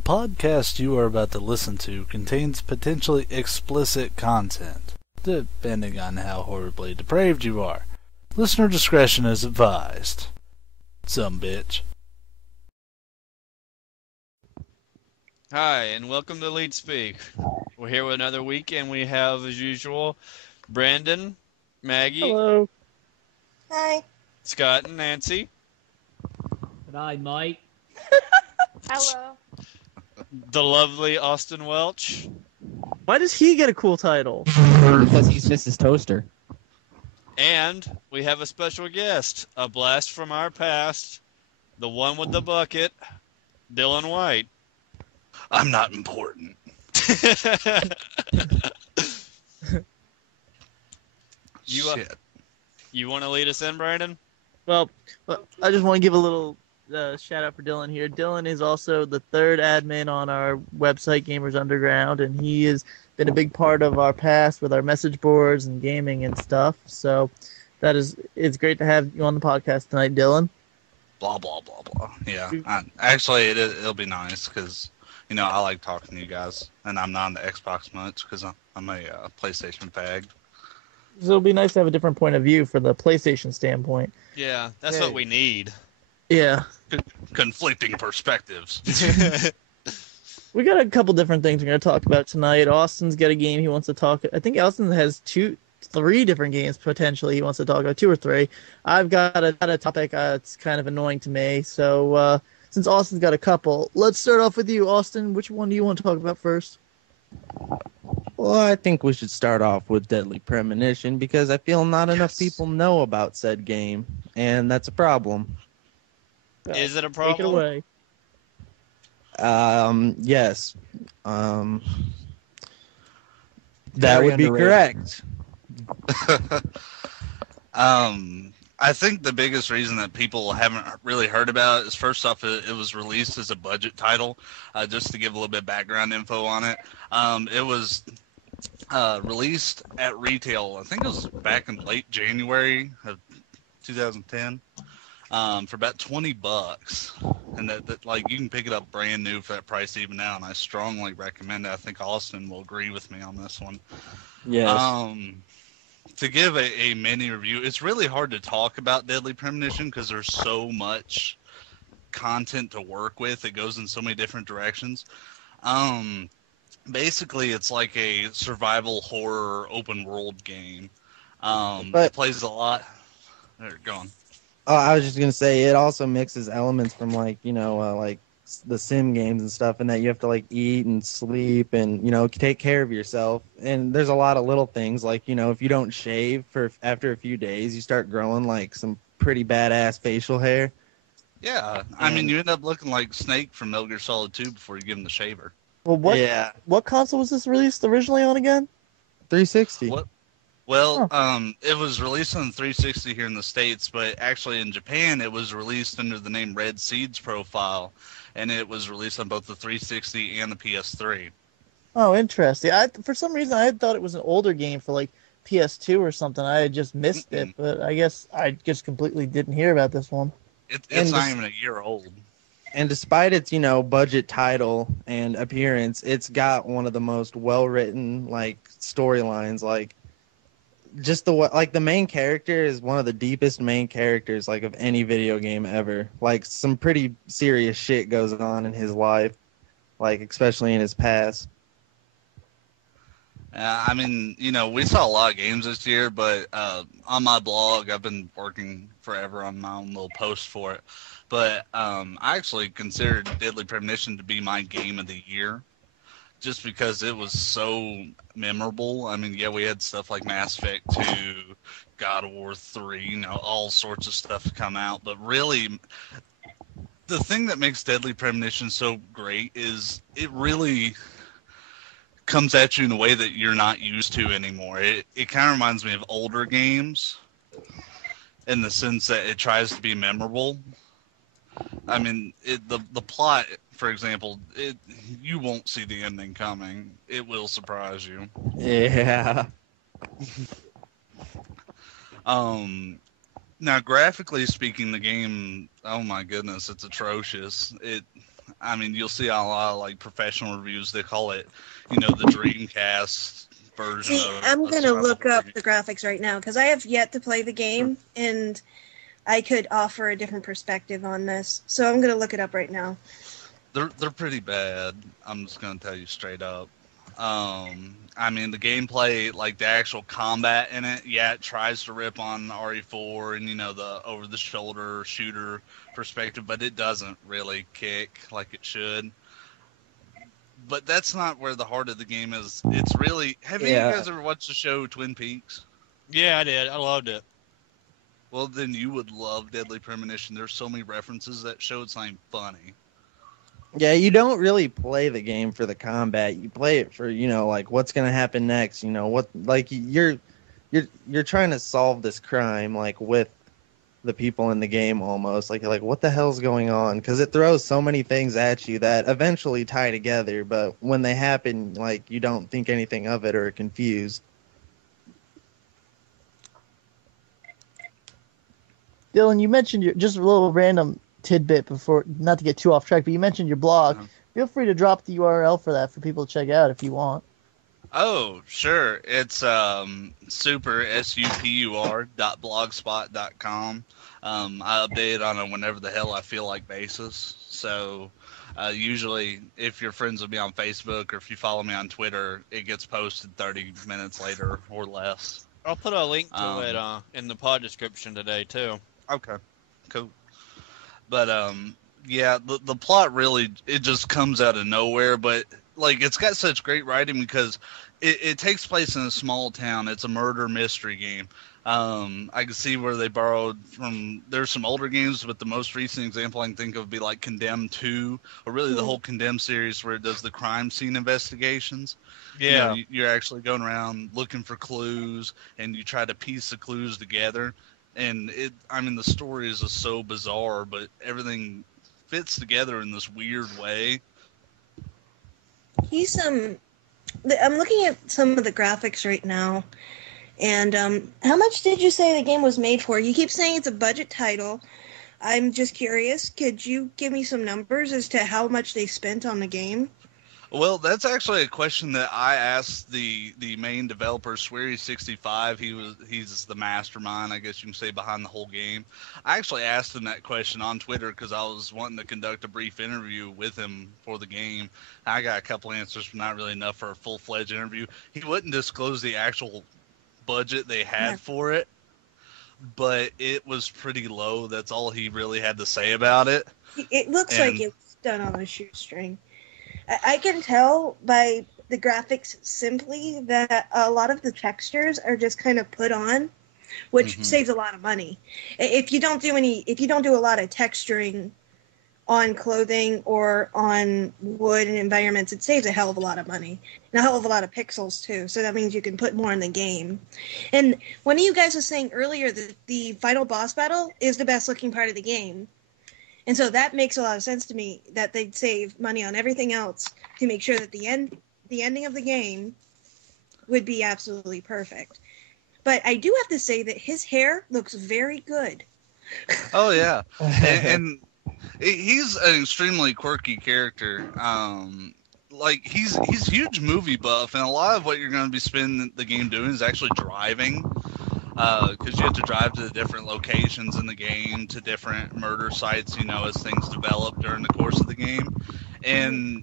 podcast you are about to listen to contains potentially explicit content, depending on how horribly depraved you are. Listener discretion is advised. Some bitch. Hi, and welcome to Leet Speak. We're here with another week, and we have, as usual, Brandon, Maggie, Hello. Hi. Scott, and Nancy. Good night, Mike. Hello. The lovely Austin Welch. Why does he get a cool title? Because he's Mrs. Toaster. And we have a special guest, a blast from our past, the one with the bucket, Dylan White. I'm not important. Shit. You want to lead us in, Brandon? Well, I just want to give a little shout out for Dylan here. Dylan is also the third admin on our website, Gamers Underground, and he has been a big part of our past with our message boards and gaming and stuff. So it's great to have you on the podcast tonight, Dylan. Blah, blah, blah, blah. Yeah. Actually, it'll be nice because, I like talking to you guys, and I'm not on the Xbox much because I'm a PlayStation fag. So it'll be nice to have a different point of view for the PlayStation standpoint. Yeah, that's what we need. Yeah. Conflicting perspectives. We got a couple different things we're going to talk about tonight. Austin's got a game he wants to talk. I think Austin has three different games potentially he wants to talk about, 2 or 3. I've got a topic that's kind of annoying to me. So since Austin's got a couple, let's start off with you, Austin. Which one do you want to talk about first? Well, I think we should start off with Deadly Premonition because I feel not enough people know about said game, and that's a problem. Is it a problem? Take it away. Yes. That Very would be underrated. correct. I think the biggest reason that people haven't really heard about it is, first off, it was released as a budget title. Just to give a little bit of background info on it, it was released at retail. I think it was back in late January of 2010 for about $20, and that like you can pick it up brand new for that price even now. And I strongly recommend it. I think Austin will agree with me on this one. Yes. To give a mini review, it's really hard to talk about Deadly Premonition because there's so much content to work with. It goes in so many different directions. Basically, it's like a survival horror open world game. It plays a lot. There, go on. Oh, I was just gonna say it also mixes elements from like the sim games and stuff, and that you have to like eat and sleep and take care of yourself. And there's a lot of little things like if you don't shave after a few days, you start growing like some pretty badass facial hair. Yeah, I mean you end up looking like Snake from Metal Gear Solid 2 before you give him the shaver. Well, what console was this released originally on again? 360. What? Well, it was released on the 360 here in the States, but actually in Japan it was released under the name Red Seeds Profile, and it was released on both the 360 and the PS3. Oh, interesting. For some reason, I had thought it was an older game for like PS2 or something. I had just missed it, but I guess I just completely didn't hear about this one. It's not even a year old. And despite its, budget title and appearance, it's got one of the most well-written like storylines. Like, just the main character is one of the deepest main characters like of any video game ever. Like, some pretty serious shit goes on in his life, like especially in his past. I mean, we saw a lot of games this year, but on my blog, I've been working forever on my own little post for it. But I actually considered Deadly Premonition to be my game of the year, just because it was so memorable. I mean, yeah, we had stuff like Mass Effect 2, God of War 3, all sorts of stuff come out. But really, the thing that makes Deadly Premonition so great is it really comes at you in a way that you're not used to anymore. It kind of reminds me of older games in the sense that it tries to be memorable. I mean, the plot, for example, you won't see the ending coming. It will surprise you. Yeah. Now, graphically speaking, the game, oh my goodness, it's atrocious. I mean, you'll see on a lot of like professional reviews. They call it, the Dreamcast version. See, I'm going to look up the graphics right now because I have yet to play the game, and I could offer a different perspective on this. So I'm going to look it up right now. They're pretty bad. I'm just going to tell you straight up. I mean, the gameplay, like the actual combat in it, yeah, it tries to rip on RE4 and, the over-the-shoulder shooter perspective, but it doesn't really kick like it should. But that's not where the heart of the game is. It's really... Have you guys ever watched the show Twin Peaks? Yeah, I did. I loved it. Well, then you would love Deadly Premonition. There's so many references to that show, it's not even funny. Yeah, you don't really play the game for the combat. You play it for, like what's gonna happen next. You're trying to solve this crime like with the people in the game almost. Like you're like, what the hell's going on? Because it throws so many things at you that eventually tie together. But when they happen, like you don't think anything of it or are confused. Dylan, you mentioned just a little random tidbit before, not to get too off track, but you mentioned your blog. Feel free to drop the URL for that for people to check out if you want. Oh, sure. It's super.blogspot.com. I update it on a whenever the hell I feel like basis. So usually if you're friends with me on Facebook or if you follow me on Twitter, it gets posted 30 minutes later or less. I'll put a link to it in the pod description today, too. Okay, cool. But, yeah, the plot really, it just comes out of nowhere, but, like, it's got such great writing because it takes place in a small town. It's a murder mystery game. I can see where they borrowed from, there's some older games, but the most recent example I can think of would be, like, Condemned 2, or really the whole Condemned series where it does the crime scene investigations. Yeah. You're actually going around looking for clues, and you try to piece the clues together. And the story is just so bizarre, but everything fits together in this weird way. I'm looking at some of the graphics right now, and how much did you say the game was made for? You keep saying it's a budget title. I'm just curious, could you give me some numbers as to how much they spent on the game? Well, that's actually a question that I asked the main developer, Sweary65. He's the mastermind, I guess you can say, behind the whole game. I actually asked him that question on Twitter because I was wanting to conduct a brief interview with him for the game. I got a couple answers, but not really enough for a full-fledged interview. He wouldn't disclose the actual budget they had for it, but it was pretty low. That's all he really had to say about it. It looks like it was done on a shoestring. I can tell by the graphics simply that a lot of the textures are just kind of put on, which saves a lot of money. If you don't do a lot of texturing on clothing or on wood and environments, it saves a hell of a lot of money and a hell of a lot of pixels too. So that means you can put more in the game. And one of you guys was saying earlier that the final boss battle is the best looking part of the game. And so that makes a lot of sense to me that they'd save money on everything else to make sure that the ending of the game would be absolutely perfect. But I do have to say that his hair looks very good. Oh, yeah. and he's an extremely quirky character. He's a huge movie buff, and a lot of what you're going to be spending the game doing is actually driving. Because you have to drive to the different locations in the game, to different murder sites, as things develop during the course of the game. And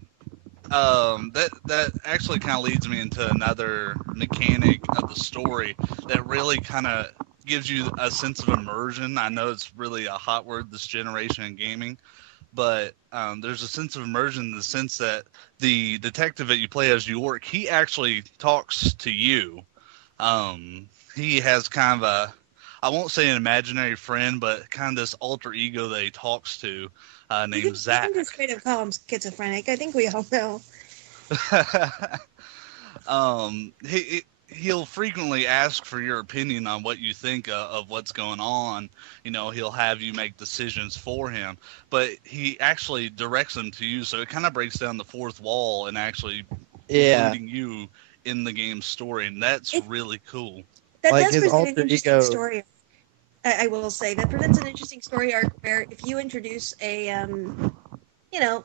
that actually kind of leads me into another mechanic of the story that really kind of gives you a sense of immersion. I know it's really a hot word this generation in gaming, but there's a sense of immersion in the sense that the detective that you play as York, he actually talks to you. He has kind of I won't say an imaginary friend, but kind of this alter ego that he talks to named Zach. You can just straight up call him schizophrenic. I think we all know. He'll frequently ask for your opinion on what you think of what's going on. He'll have you make decisions for him, but he actually directs them to you, so it kind of breaks down the fourth wall and actually including you in the game's story, and that's really cool. That does present an interesting story. I will say that presents an interesting story arc where if you introduce a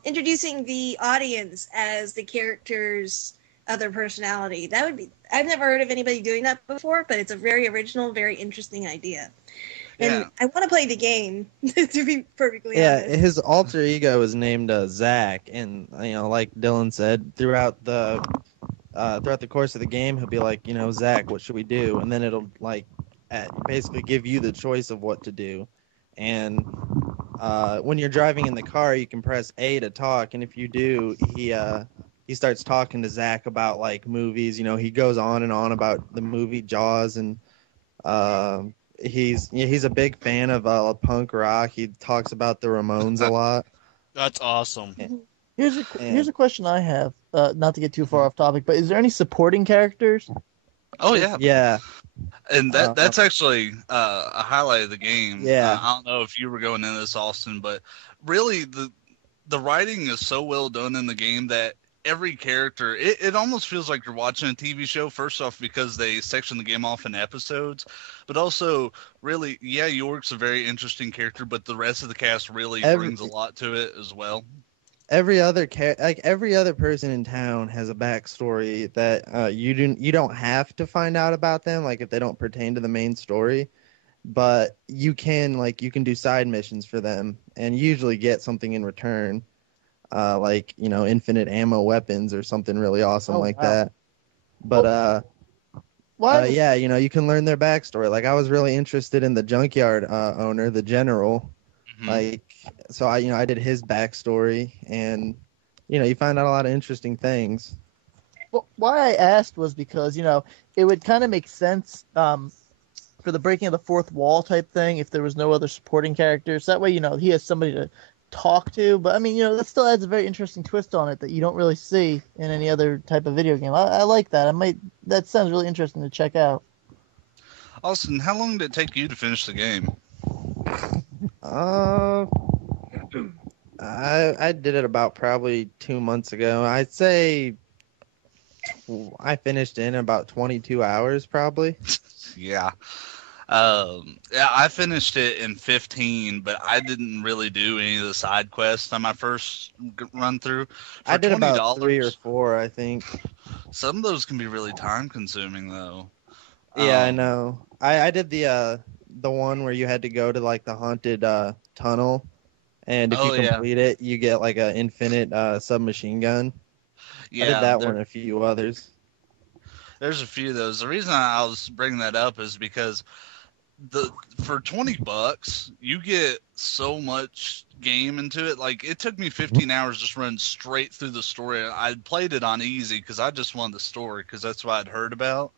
introducing the audience as the character's other personality. That would be, I've never heard of anybody doing that before, but it's a very original, very interesting idea. And Yeah. I want to play the game, to be perfectly Yeah, honest. his alter ego is named Zach, and like Dylan said, throughout the course of the game, he'll be like, Zach, what should we do? And then it'll like basically give you the choice of what to do. And when you're driving in the car, you can press A to talk, and if you do, he starts talking to Zach about like movies. He goes on and on about the movie Jaws, and he's a big fan of punk rock. He talks about the Ramones a lot. That's awesome. Here's a question I have. Not to get too far off topic, but is there any supporting characters? Oh yeah. Yeah. And that's actually a highlight of the game. Yeah. I don't know if you were going into this, Austin, but really the writing is so well done in the game that every character, it almost feels like you're watching a TV show, first off because they section the game off in episodes, but also really, yeah, York's a very interesting character, but the rest of the cast really brings a lot to it as well. Every other person in town has a backstory that you don't have to find out about them, like if they don't pertain to the main story, but you can do side missions for them and usually get something in return, like infinite ammo weapons or something really awesome that. But yeah, you can learn their backstory. Like I was really interested in the junkyard owner, the general. Mhm. So I did his backstory, and you find out a lot of interesting things. Well, why I asked was because it would kind of make sense for the breaking of the fourth wall type thing if there was no other supporting characters. That way, he has somebody to talk to. But I mean, that still adds a very interesting twist on it that you don't really see in any other type of video game. I like that. That sounds really interesting to check out. Austin, how long did it take you to finish the game? I did it about probably 2 months ago. I'd say I finished in about 22 hours, probably. Yeah. Yeah, I finished it in 15, but I didn't really do any of the side quests on my first run through. I did $20, about 3 or 4, I think. Some of those can be really time consuming, though. Yeah, I know. I did the one where you had to go to like the haunted tunnel, and if you complete it, you get like an infinite submachine gun. Yeah, I did that one and a few others. There's a few of those. The reason I was bringing that up is because for $20, you get so much game into it. Like it took me 15 hours just running straight through the story. I played it on easy because I just wanted the story because that's what I'd heard about.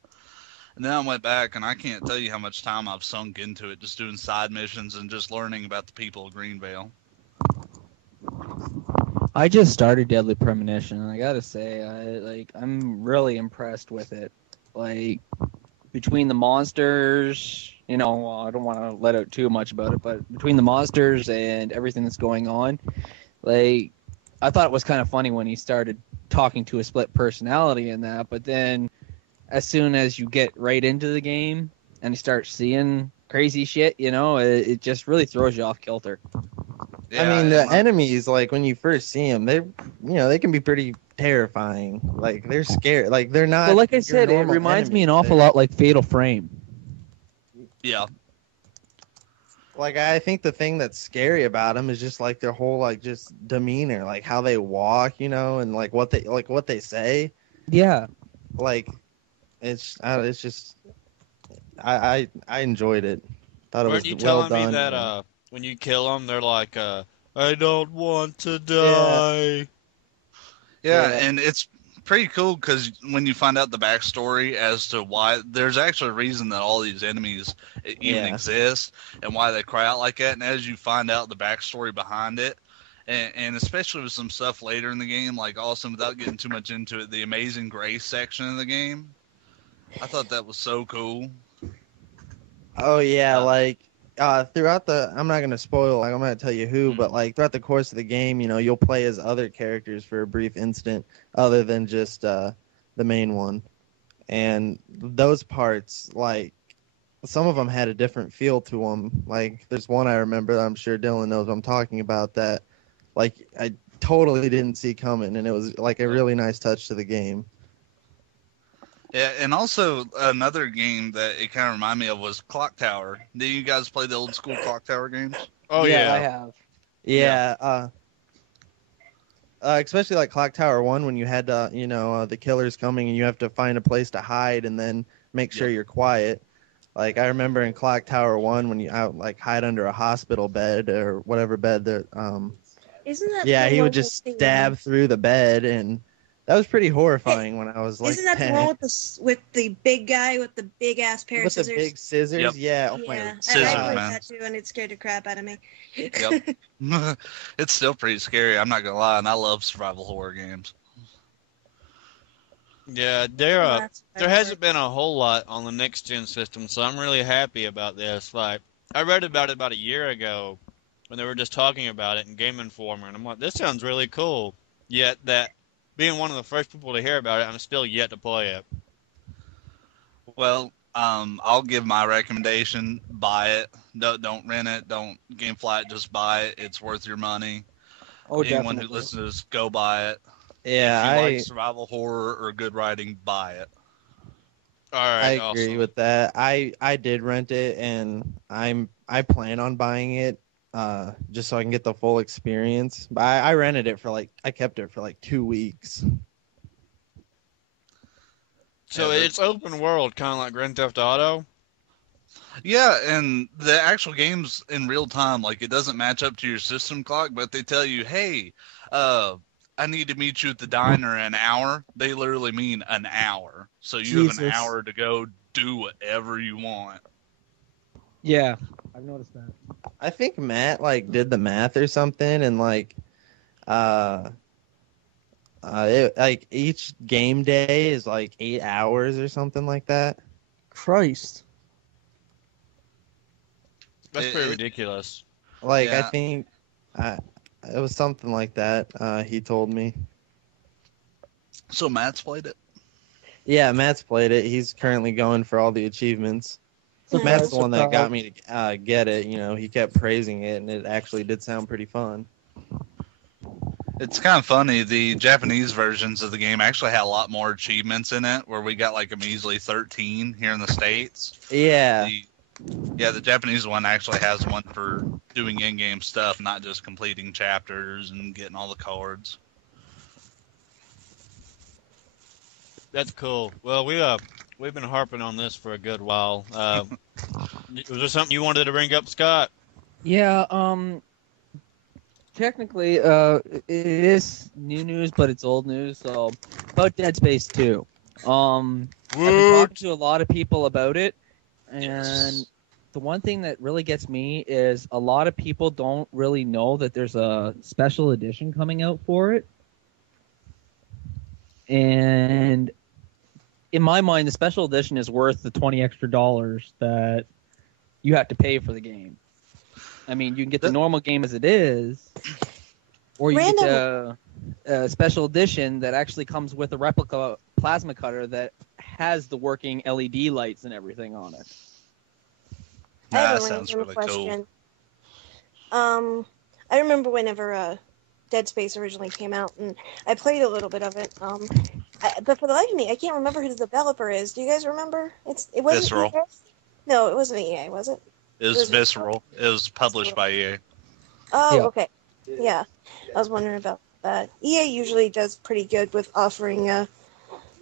And then I went back, and I can't tell you how much time I've sunk into it, just doing side missions and just learning about the people of Greenvale. I just started Deadly Premonition, and I gotta say, I'm really impressed with it. Like, between the monsters, I don't want to let out too much about it, but between the monsters and everything that's going on, like, I thought it was kind of funny when he started talking to a split personality in that, but then as soon as you get right into the game and you start seeing crazy shit, it just really throws you off kilter. Yeah, I mean, the enemies, like when you first see them, they can be pretty terrifying. Like they're scary. Like they're not. Well, like I said, it reminds me an awful lot like Fatal Frame. Yeah. Like I think the thing that's scary about them is just like their whole like just demeanor, like how they walk, and like what they say. Yeah. Like it's just I enjoyed it. Thought it was you well telling done. me that when you kill them, they're like, I don't want to die. Yeah, and it's pretty cool because when you find out the backstory as to why, there's actually a reason that all these enemies even exist and why they cry out like that. And as you find out the backstory behind it, and especially with some stuff later in the game, like also without getting too much into it, the Amazing Grace section of the game, I thought that was so cool. Oh yeah, throughout I'm not gonna spoil, like I'm gonna tell you who, but like throughout the course of the game, you'll play as other characters for a brief instant, other than just the main one, and those parts, like some of them had a different feel to them. Like there's one I remember, I'm sure Dylan knows what I'm talking about, that like I totally didn't see coming, and it was like a really nice touch to the game. Yeah, and also another game that it kind of reminded me of was Clock Tower. Did you guys play the old school Clock Tower games? Oh I yeah. have. Yeah. Especially like Clock Tower 1 when you had the killer's coming and you have to find a place to hide and then make sure you're quiet. Like I remember in Clock Tower 1 when you hide under a hospital bed or whatever bed that Isn't that yeah, the he one would just with the, stab through the bed, and that was pretty horrifying when I was like Isn't that 10. the one with the big guy with the big ass pair of With the scissors? big scissors? Yep. Yeah. Oh my Yeah, Scissors, I played man. that too, and it scared the crap out of me. Yep. It's still pretty scary. I'm not gonna lie, and I love survival horror games. Yeah, there hasn't been a whole lot on the next gen system, so I'm really happy about this. Like, I read about it about a year ago when they were just talking about it in Game Informer, and I'm like, this sounds really cool. Yet that being one of the first people to hear about it, I'm still yet to play it. Well, I'll give my recommendation: buy it. Don't rent it. Don't GameFly it. Just buy it. It's worth your money. Oh, Anyone definitely. who listens to this, go buy it. Yeah, If you like survival horror or good writing, buy it. All I right, agree awesome. with that. I did rent it, and I plan on buying it just so I can get the full experience. But I rented it I kept it for like 2 weeks. So Yeah, it's open world, kind of like Grand Theft Auto. Yeah, and the actual game's in real time. Like, it doesn't match up to your system clock, but they tell you, hey, I need to meet you at the diner in an hour. They literally mean an hour. So you have an Jesus. hour to go do whatever you want. Yeah, I've noticed that. I think Matt did the math or something, and each game day is 8 hours or something like that. Christ. That's pretty ridiculous. I Yeah. think it was something like that. He told me. So Matt's played it. Yeah, Matt's played it. He's currently going for all the achievements. Surprise, Matt's the one that got surprise. me to get it. He kept praising it, and it actually did sound pretty fun. It's kind of funny. The Japanese versions of the game actually had a lot more achievements in it, where we got a measly 13 here in the States. Yeah. The Japanese one actually has one for doing in-game stuff, not just completing chapters and getting all the cards. That's cool. Well, we've been harping on this for a good while. Was there something you wanted to bring up, Scott? Yeah, technically, it is new news, but it's old news. So, about Dead Space 2. I've been talking to a lot of people about it, and the one thing that really gets me is a lot of people don't really know that there's a special edition coming out for it. And in my mind, the special edition is worth the $20 extra that you have to pay for the game. I mean, you can get the normal game as it is, or you get a special edition that actually comes with a replica plasma cutter that has the working LED lights and everything on it. That sounds really cool. I remember whenever Dead Space originally came out, and I played a little bit of it. But for the life of me, I can't remember who the developer is. Do you guys remember? It wasn't Visceral. EA? No, it wasn't EA, was it? It was Visceral. It was published by EA. Oh, Yeah. okay. Yeah, I was wondering about that. EA usually does pretty good with offering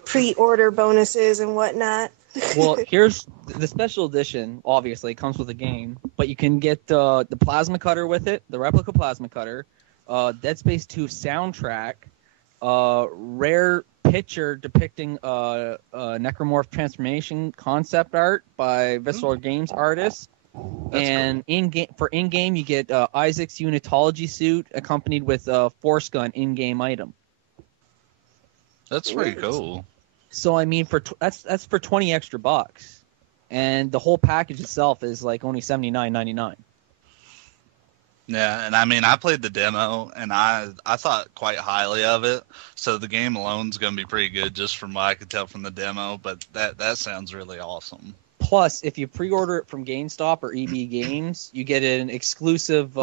pre-order bonuses and whatnot. Well, here's the special edition. Obviously, comes with a game, but you can get the plasma cutter with it, the replica plasma cutter, Dead Space 2 soundtrack, rare picture depicting necromorph transformation concept art by Visceral Games artists. And cool. in-game you get Isaac's unitology suit accompanied with a force gun in-game item. That's pretty cool. So I mean, that's for $20 extra, and the whole package itself is only $79.99. Yeah, and I mean, I played the demo, and I thought quite highly of it. So the game alone's going to be pretty good, just from what I could tell from the demo. But that sounds really awesome. Plus, if you pre-order it from GameStop or EB Games, you get an exclusive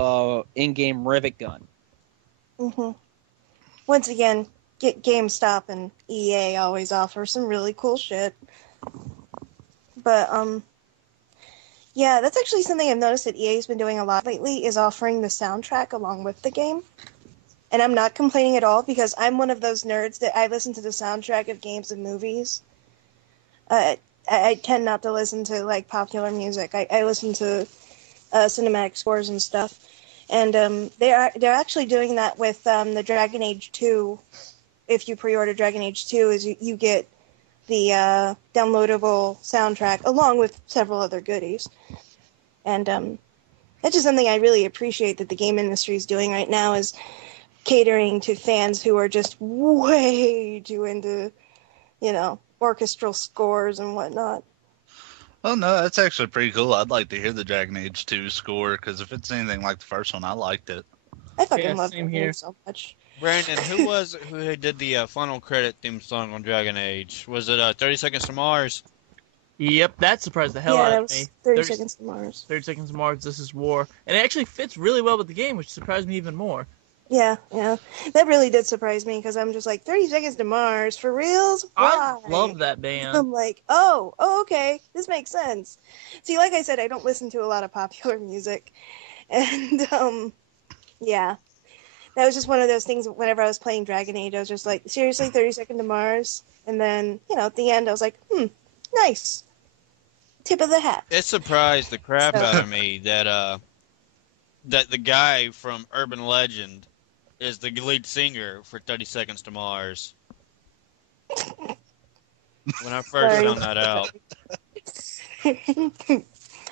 in-game rivet gun. Mm-hmm. once again, GameStop and EA always offer some really cool shit. But yeah, that's actually something I've noticed that EA's been doing a lot lately, is offering the soundtrack along with the game. And I'm not complaining at all, because I'm one of those nerds that I listen to the soundtrack of games and movies. I tend not to listen to like popular music. I listen to cinematic scores and stuff. And they're actually doing that with the Dragon Age 2. If you pre-order Dragon Age 2, is you get the downloadable soundtrack along with several other goodies. And that's just something I really appreciate that the game industry is doing right now, is catering to fans who are just way too into, orchestral scores and whatnot. Oh no, that's actually pretty cool. I'd like to hear the Dragon Age 2 score, because if it's anything like the first one, I liked it. I fucking love the game so much. Brandon, who did the final credit theme song on Dragon Age? Was it 30 Seconds to Mars? Yep, that surprised the hell out of me. 30 Seconds to Mars. 30 Seconds to Mars, This Is War. And it actually fits really well with the game, which surprised me even more. Yeah. That really did surprise me, because I'm just like, 30 Seconds to Mars? For reals? Why? I love that band. I'm like, oh, okay. This makes sense. See, like I said, I don't listen to a lot of popular music. And, yeah. That was just one of those things. Whenever I was playing Dragon Age, I was just like, seriously, 30 Seconds to Mars? And then, at the end, I was like, nice. Tip of the hat. It surprised the crap out of me that the guy from Urban Legend is the lead singer for 30 Seconds to Mars. When I first found that out. I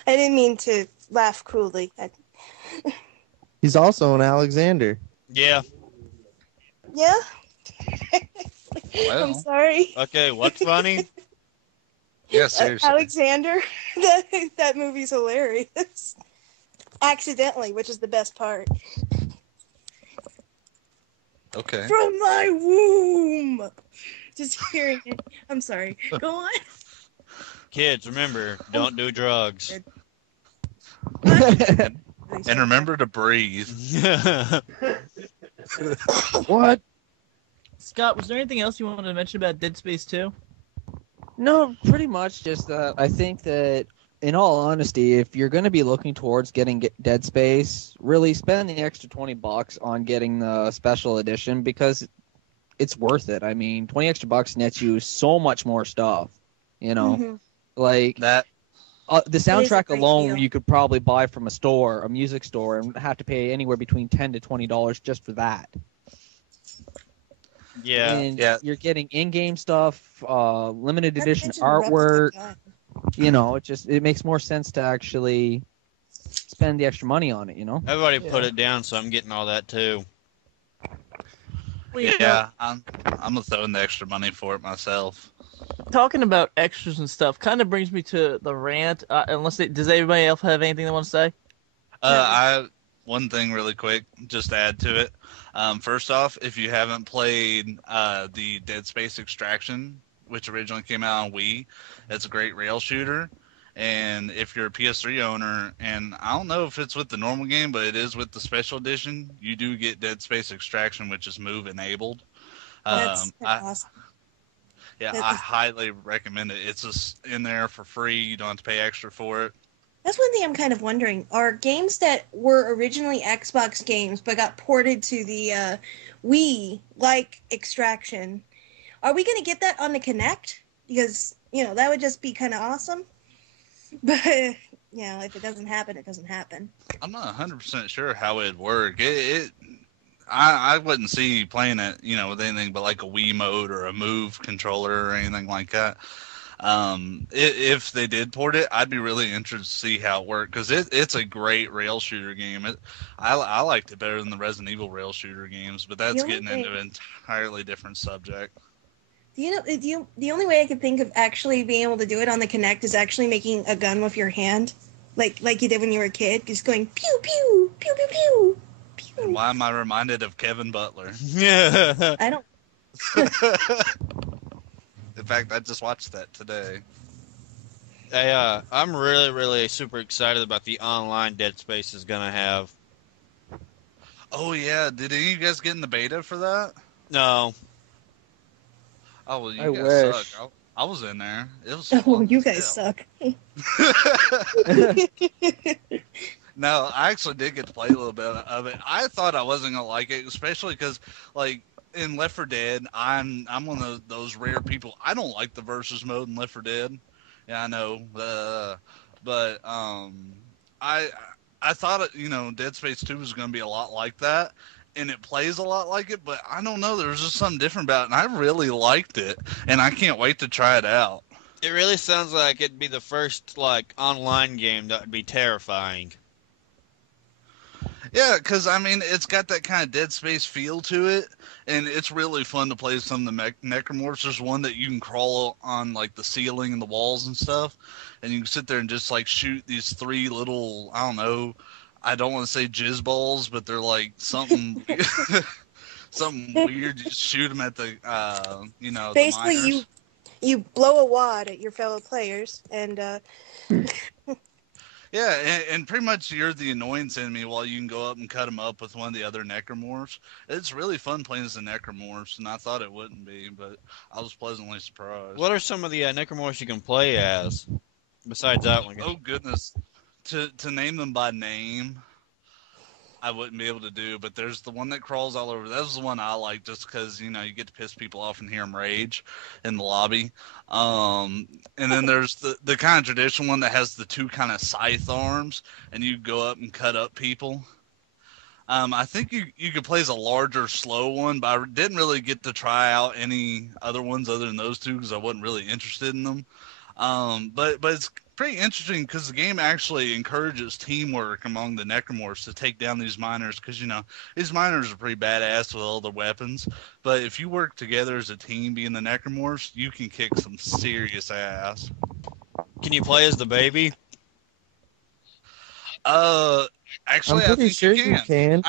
didn't mean to laugh cruelly. He's also an Alexander. Yeah. Yeah? Well. I'm sorry. Okay, what's funny? Yeah, seriously. Alexander, that movie's hilarious. Accidentally, which is the best part. Okay. From my womb! Just hearing it. I'm sorry. Go on. Kids, remember, don't do drugs. And remember to breathe. What? Scott, was there anything else you wanted to mention about Dead Space 2? No, pretty much just I think that, in all honesty, if you're going to be looking towards getting Dead Space, really spend the extra $20 on getting the special edition, because it's worth it. I mean, 20 extra bucks nets you so much more stuff, like That the soundtrack great alone deal. you could probably buy from a music store, and have to pay anywhere between $10 to $20 just for that. Yeah. And Yeah. you're getting in-game stuff, limited Not edition mention the artwork. replica gun. It makes more sense to actually spend the extra money on it. Everybody put it down, so I'm getting all that too. yeah, I'm gonna throw in the extra money for it myself. Talking about extras and stuff kind of brings me to the rant. Does anybody else have anything they want to say? One thing really quick, just to add to it. First off, if you haven't played the Dead Space Extraction, which originally came out on Wii, it's a great rail shooter. And if you're a PS3 owner, and I don't know if it's with the normal game, but it is with the special edition, you do get Dead Space Extraction, which is move enabled. That's awesome. Yeah, That I is- highly recommend it. It's just in there for free. You don't have to pay extra for it. That's one thing I'm kind of wondering. Are games that were originally Xbox games but got ported to the Wii, like Extraction, are we going to get that on the Kinect? Because, that would just be kind of awesome. But, if it doesn't happen, it doesn't happen. I'm not 100% sure how it'd work. I wouldn't see playing it, with anything but like a Wii mode or a Move controller or anything like that. If they did port it, I'd be really interested to see how it worked, because it's a great rail shooter game. I liked it better than the Resident Evil rail shooter games, but that's getting into an entirely different subject. The only way I could think of actually being able to do it on the Kinect is actually making a gun with your hand, like you did when you were a kid, just going pew pew pew pew pew. pew. And why am I reminded of Kevin Butler? Yeah. I don't. In fact, I just watched that today. Hey, I'm really, really super excited about the online Dead Space is gonna have. Oh yeah, did any of you guys get in the beta for that? No. Oh well, you I guys wish. suck. I was in there. It was Oh, fun you as guys suck. No, I actually did get to play a little bit of it. I thought I wasn't gonna like it, especially because, like, in Left 4 Dead, I'm one of those rare people. I don't like the versus mode in Left 4 Dead. Yeah, I know, but I I thought Dead Space 2 was gonna be a lot like that, and it plays a lot like it. But I don't know, there was just something different about it, and I really liked it, and I can't wait to try it out. It really sounds like it'd be the first, like, online game that would be terrifying. Yeah, because I mean, it's got that kind of Dead Space feel to it, and it's really fun to play some of the necromorphs. There's one that you can crawl on like the ceiling and the walls and stuff, and you can sit there and just like shoot these three little, I don't know, I don't want to say jizz balls, but they're like something something weird. You just shoot them at the Basically, the miners. you blow a wad at your fellow players, and Yeah, and pretty much you're the annoyance enemy while you can go up and cut them up with one of the other necromorphs. It's really fun playing as the necromorphs, and I thought it wouldn't be, but I was pleasantly surprised. What are some of the necromorphs you can play as? Besides that one. Oh goodness, to name them by name, I wouldn't be able to do. But there's the one that crawls all over. That's the one I like, just because you get to piss people off and hear them rage in the lobby. And then there's the kind of traditional one that has the two kind of scythe arms, and you go up and cut up people. I think you could play as a larger, slow one, but I didn't really get to try out any other ones other than those two because I wasn't really interested in them. But it's pretty interesting because the game actually encourages teamwork among the necromorphs to take down these miners because these miners are pretty badass with all their weapons. But if you work together as a team, being the necromorphs, you can kick some serious ass. Can you play as the baby? Actually, I'm I pretty think sure you can.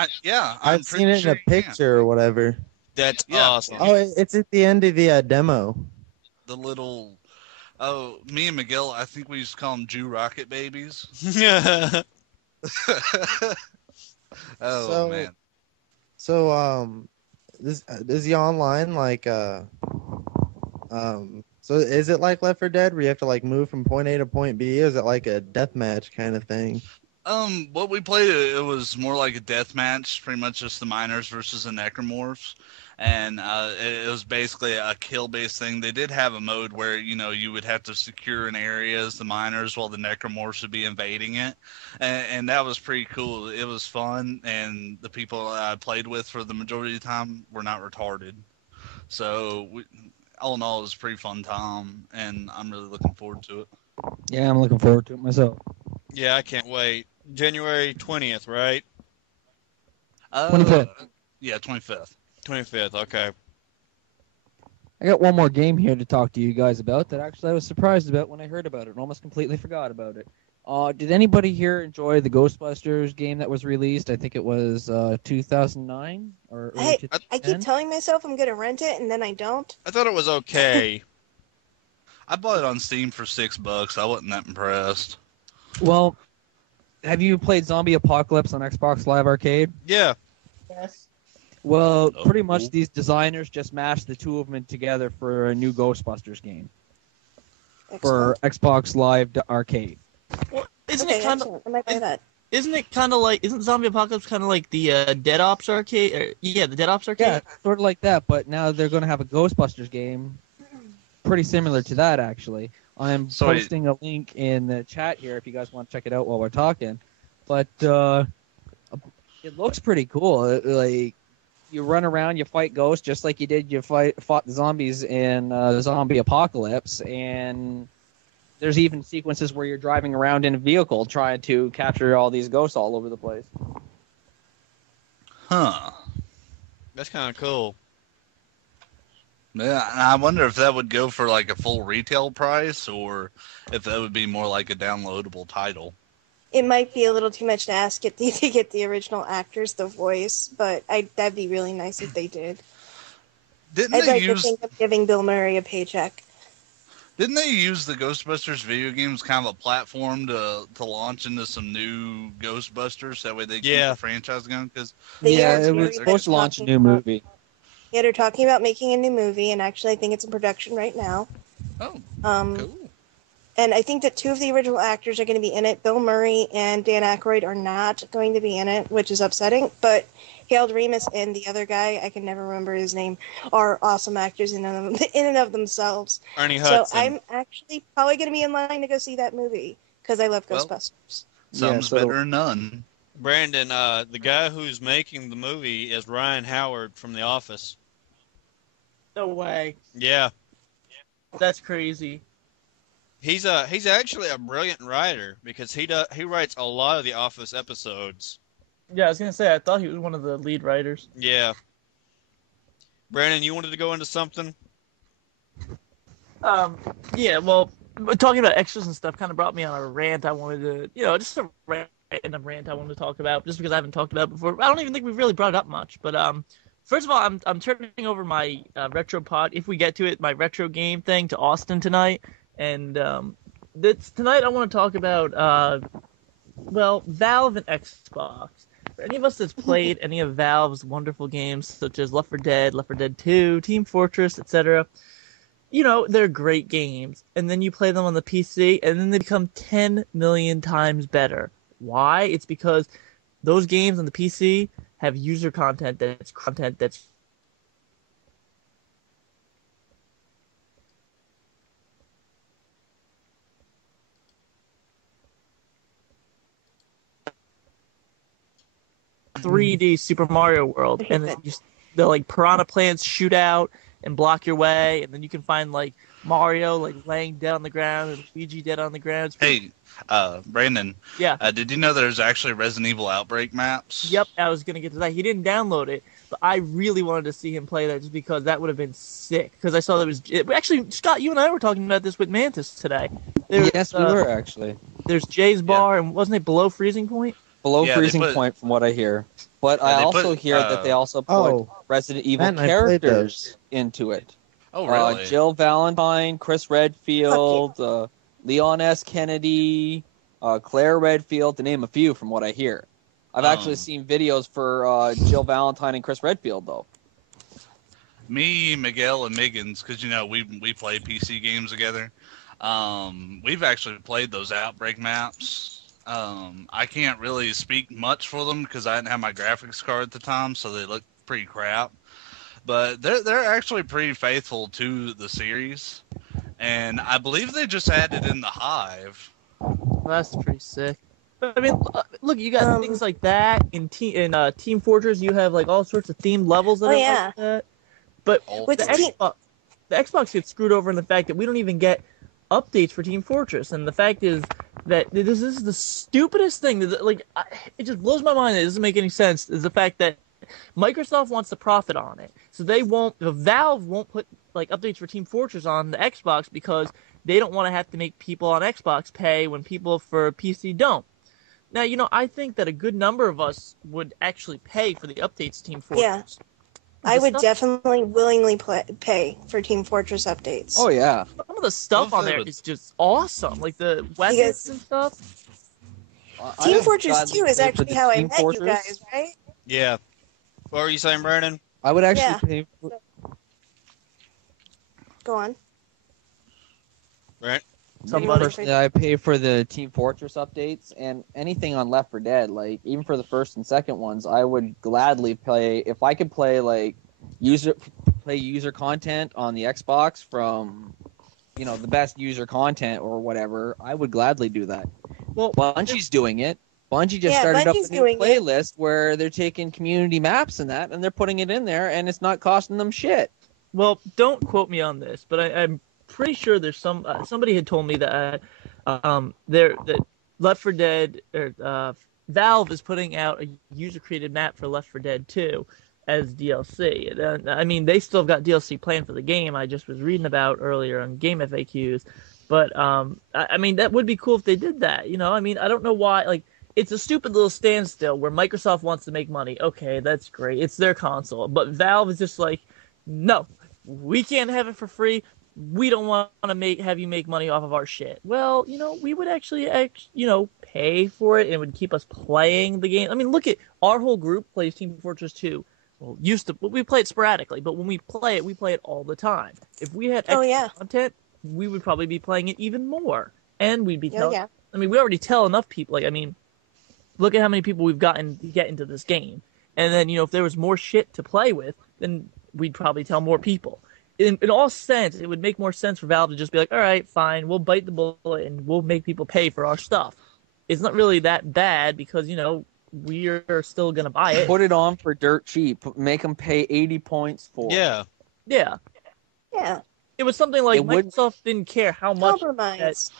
I've seen it in a picture or whatever. That's Yeah. awesome. Oh, it's at the end of the demo. The little. Oh, me and Miguel, I think we used to call them Jew rocket babies. Oh, man. So this is the online so is it like Left 4 Dead where you have to like move from point A to point B, or is it like a deathmatch kind of thing? What we played, it was more like a death match, pretty much just the miners versus the necromorphs. And it was basically a kill-based thing. They did have a mode where, you would have to secure an area as the miners while the necromorphs would be invading it. And that was pretty cool. It was fun, and the people I played with for the majority of the time were not retarded. So, all in all, it was a pretty fun time, and I'm really looking forward to it. Yeah, I'm looking forward to it myself. Yeah, I can't wait. January 20th, right? 25th. Yeah, 25th. 25th, okay. I got one more game here to talk to you guys about that actually I was surprised about when I heard about it and almost completely forgot about it. Did anybody here enjoy the Ghostbusters game that was released? I think it was 2009 or early 2010. I keep telling myself I'm gonna rent it, and then I don't. I thought it was okay. I bought it on Steam for $6. I wasn't that impressed. Well, have you played Zombie Apocalypse on Xbox Live Arcade? Yeah. Yes. Well, Oh, pretty much cool. these designers just mashed the two of them together for a new Ghostbusters game for Xbox Live Arcade. Well, isn't Okay, it kind excellent. I might buy that. Isn't Zombie Apocalypse kind of like the Dead Ops arcade? The Dead Ops arcade. Yeah, sort of like that, but now they're going to have a Ghostbusters game pretty similar to that, actually. I'm So posting a link in the chat here if you guys want to check it out while we're talking. But it looks pretty cool. Like, you run around, you fight ghosts just like you did. You fought the zombies in the Zombie Apocalypse, and there's even sequences where you're driving around in a vehicle trying to capture all these ghosts all over the place. Huh. That's kind of cool. Yeah, and I wonder if that would go for like a full retail price or if that would be more like a downloadable title. It might be a little too much to ask to get the original actors the voice, but that'd be really nice if they did. Didn't I'd they like use to think of giving Bill Murray a paycheck. Didn't they use the Ghostbusters video games kind of a platform to launch into some new Ghostbusters? That way they keep Yeah. the franchise going? Cause They Yeah, are it was very supposed to much launch a talking new about- movie. Yeah, they're talking about making a new movie, and actually I think it's in production right now. Oh, cool. And I think that 2 of the original actors are going to be in it. Bill Murray and Dan Aykroyd are not going to be in it, which is upsetting. But Harold Ramis and the other guy, I can never remember his name, are awesome actors in and of themselves. Ernie So Hudson. I'm actually probably going to be in line to go see that movie because I love Well, Ghostbusters. Some's better than none. Brandon, the guy who's making the movie is Ryan Howard from The Office. No way. Yeah. That's crazy. He's actually a brilliant writer because he writes a lot of The Office episodes. Yeah, I was gonna say I thought he was one of the lead writers. Yeah. Brandon, you wanted to go into something? Yeah. Well, talking about extras and stuff kind of brought me on a rant. I wanted to, just a random rant I wanted to talk about, just because I haven't talked about it before. I don't even think we've really brought it up much. But first of all, I'm turning over my retro pod, if we get to it, my retro game thing to Austin tonight. And tonight I want to talk about, Valve and Xbox. For any of us that's played any of Valve's wonderful games, such as Left 4 Dead, Left 4 Dead 2, Team Fortress, etc., they're great games. And then you play them on the PC, and then they become 10 million times better. Why? It's because those games on the PC have user content that's 3D Super Mario World, and then the like piranha plants shoot out and block your way, and then you can find like Mario like laying dead on the ground and Luigi dead on the ground. Hey, Brandon. Yeah. Did you know there's actually Resident Evil Outbreak maps? Yep, I was gonna get to that. He didn't download it, but I really wanted to see him play that just because that would have been sick. Because I saw actually, Scott, you and I were talking about this with Mantis today. Yes, we were actually. There's Jay's Bar, and wasn't it below freezing point? Below freezing point, from what I hear. But I also hear that they also put Resident Evil characters into it. Oh, really? Jill Valentine, Chris Redfield, Leon S. Kennedy, Claire Redfield, to name a few from what I hear. I've actually seen videos for Jill Valentine and Chris Redfield, though. Me, Miguel, and Miggins, because, we play PC games together. We've actually played those Outbreak maps. I can't really speak much for them because I didn't have my graphics card at the time, so they look pretty crap. But they're actually pretty faithful to the series, and I believe they just added in the Hive. Well, that's pretty sick. But I mean, look, you got things like that in Team Fortress. You have like all sorts of themed levels that are like that. But the Xbox gets screwed over in the fact that we don't even get updates for Team Fortress, and the fact is that this is the stupidest thing. Like, it just blows my mind. It doesn't make any sense. Is the fact that Microsoft wants to profit on it, so Valve won't put like updates for Team Fortress on the Xbox because they don't want to have to make people on Xbox pay when people for PC don't. Now, I think that a good number of us would actually pay for the updates to Team Fortress. Yeah. I would definitely willingly pay for Team Fortress updates. Oh, yeah. Some of the stuff on there is just awesome. Like the weapons and stuff. Team Fortress 2 is actually how I met you guys, right? Yeah. What were you saying, Brandon? I would actually pay... Go on. Right. Personally, I pay for the Team Fortress updates and anything on Left 4 Dead. Like, even for the first and second ones, I would gladly play if I could play like user content on the Xbox from, the best user content or whatever. I would gladly do that. Well, Bungie's doing it. Bungie just started up a new playlist where they're taking community maps and that, and they're putting it in there, and it's not costing them shit. Well, don't quote me on this, but I'm pretty sure there's somebody had told me that that Left 4 Dead or Valve is putting out a user-created map for Left 4 Dead 2 as DLC. I mean, they still got DLC planned for the game. I just was reading about earlier on Game FAQs, but I mean, that would be cool if they did that. I mean, I don't know why. Like, it's a stupid little standstill where Microsoft wants to make money. Okay, that's great. It's their console, but Valve is just like, no, we can't have it for free. We don't want to have you make money off of our shit. Well, we would actually, pay for it, and it would keep us playing the game. I mean, look at our whole group plays Team Fortress 2 we play it sporadically, but when we play it all the time. If we had extra content, we would probably be playing it even more, and we'd be telling. I mean, we already tell enough people. Like, I mean, look at how many people we've gotten to get into this game, and then if there was more shit to play with, then we'd probably tell more people. In all sense, it would make more sense for Valve to just be like, all right, fine, we'll bite the bullet and we'll make people pay for our stuff. It's not really that bad because, we're still going to buy it. Put it on for dirt cheap. Make them pay 80 points for it. Yeah. It was something like Microsoft didn't care how much. Compromise.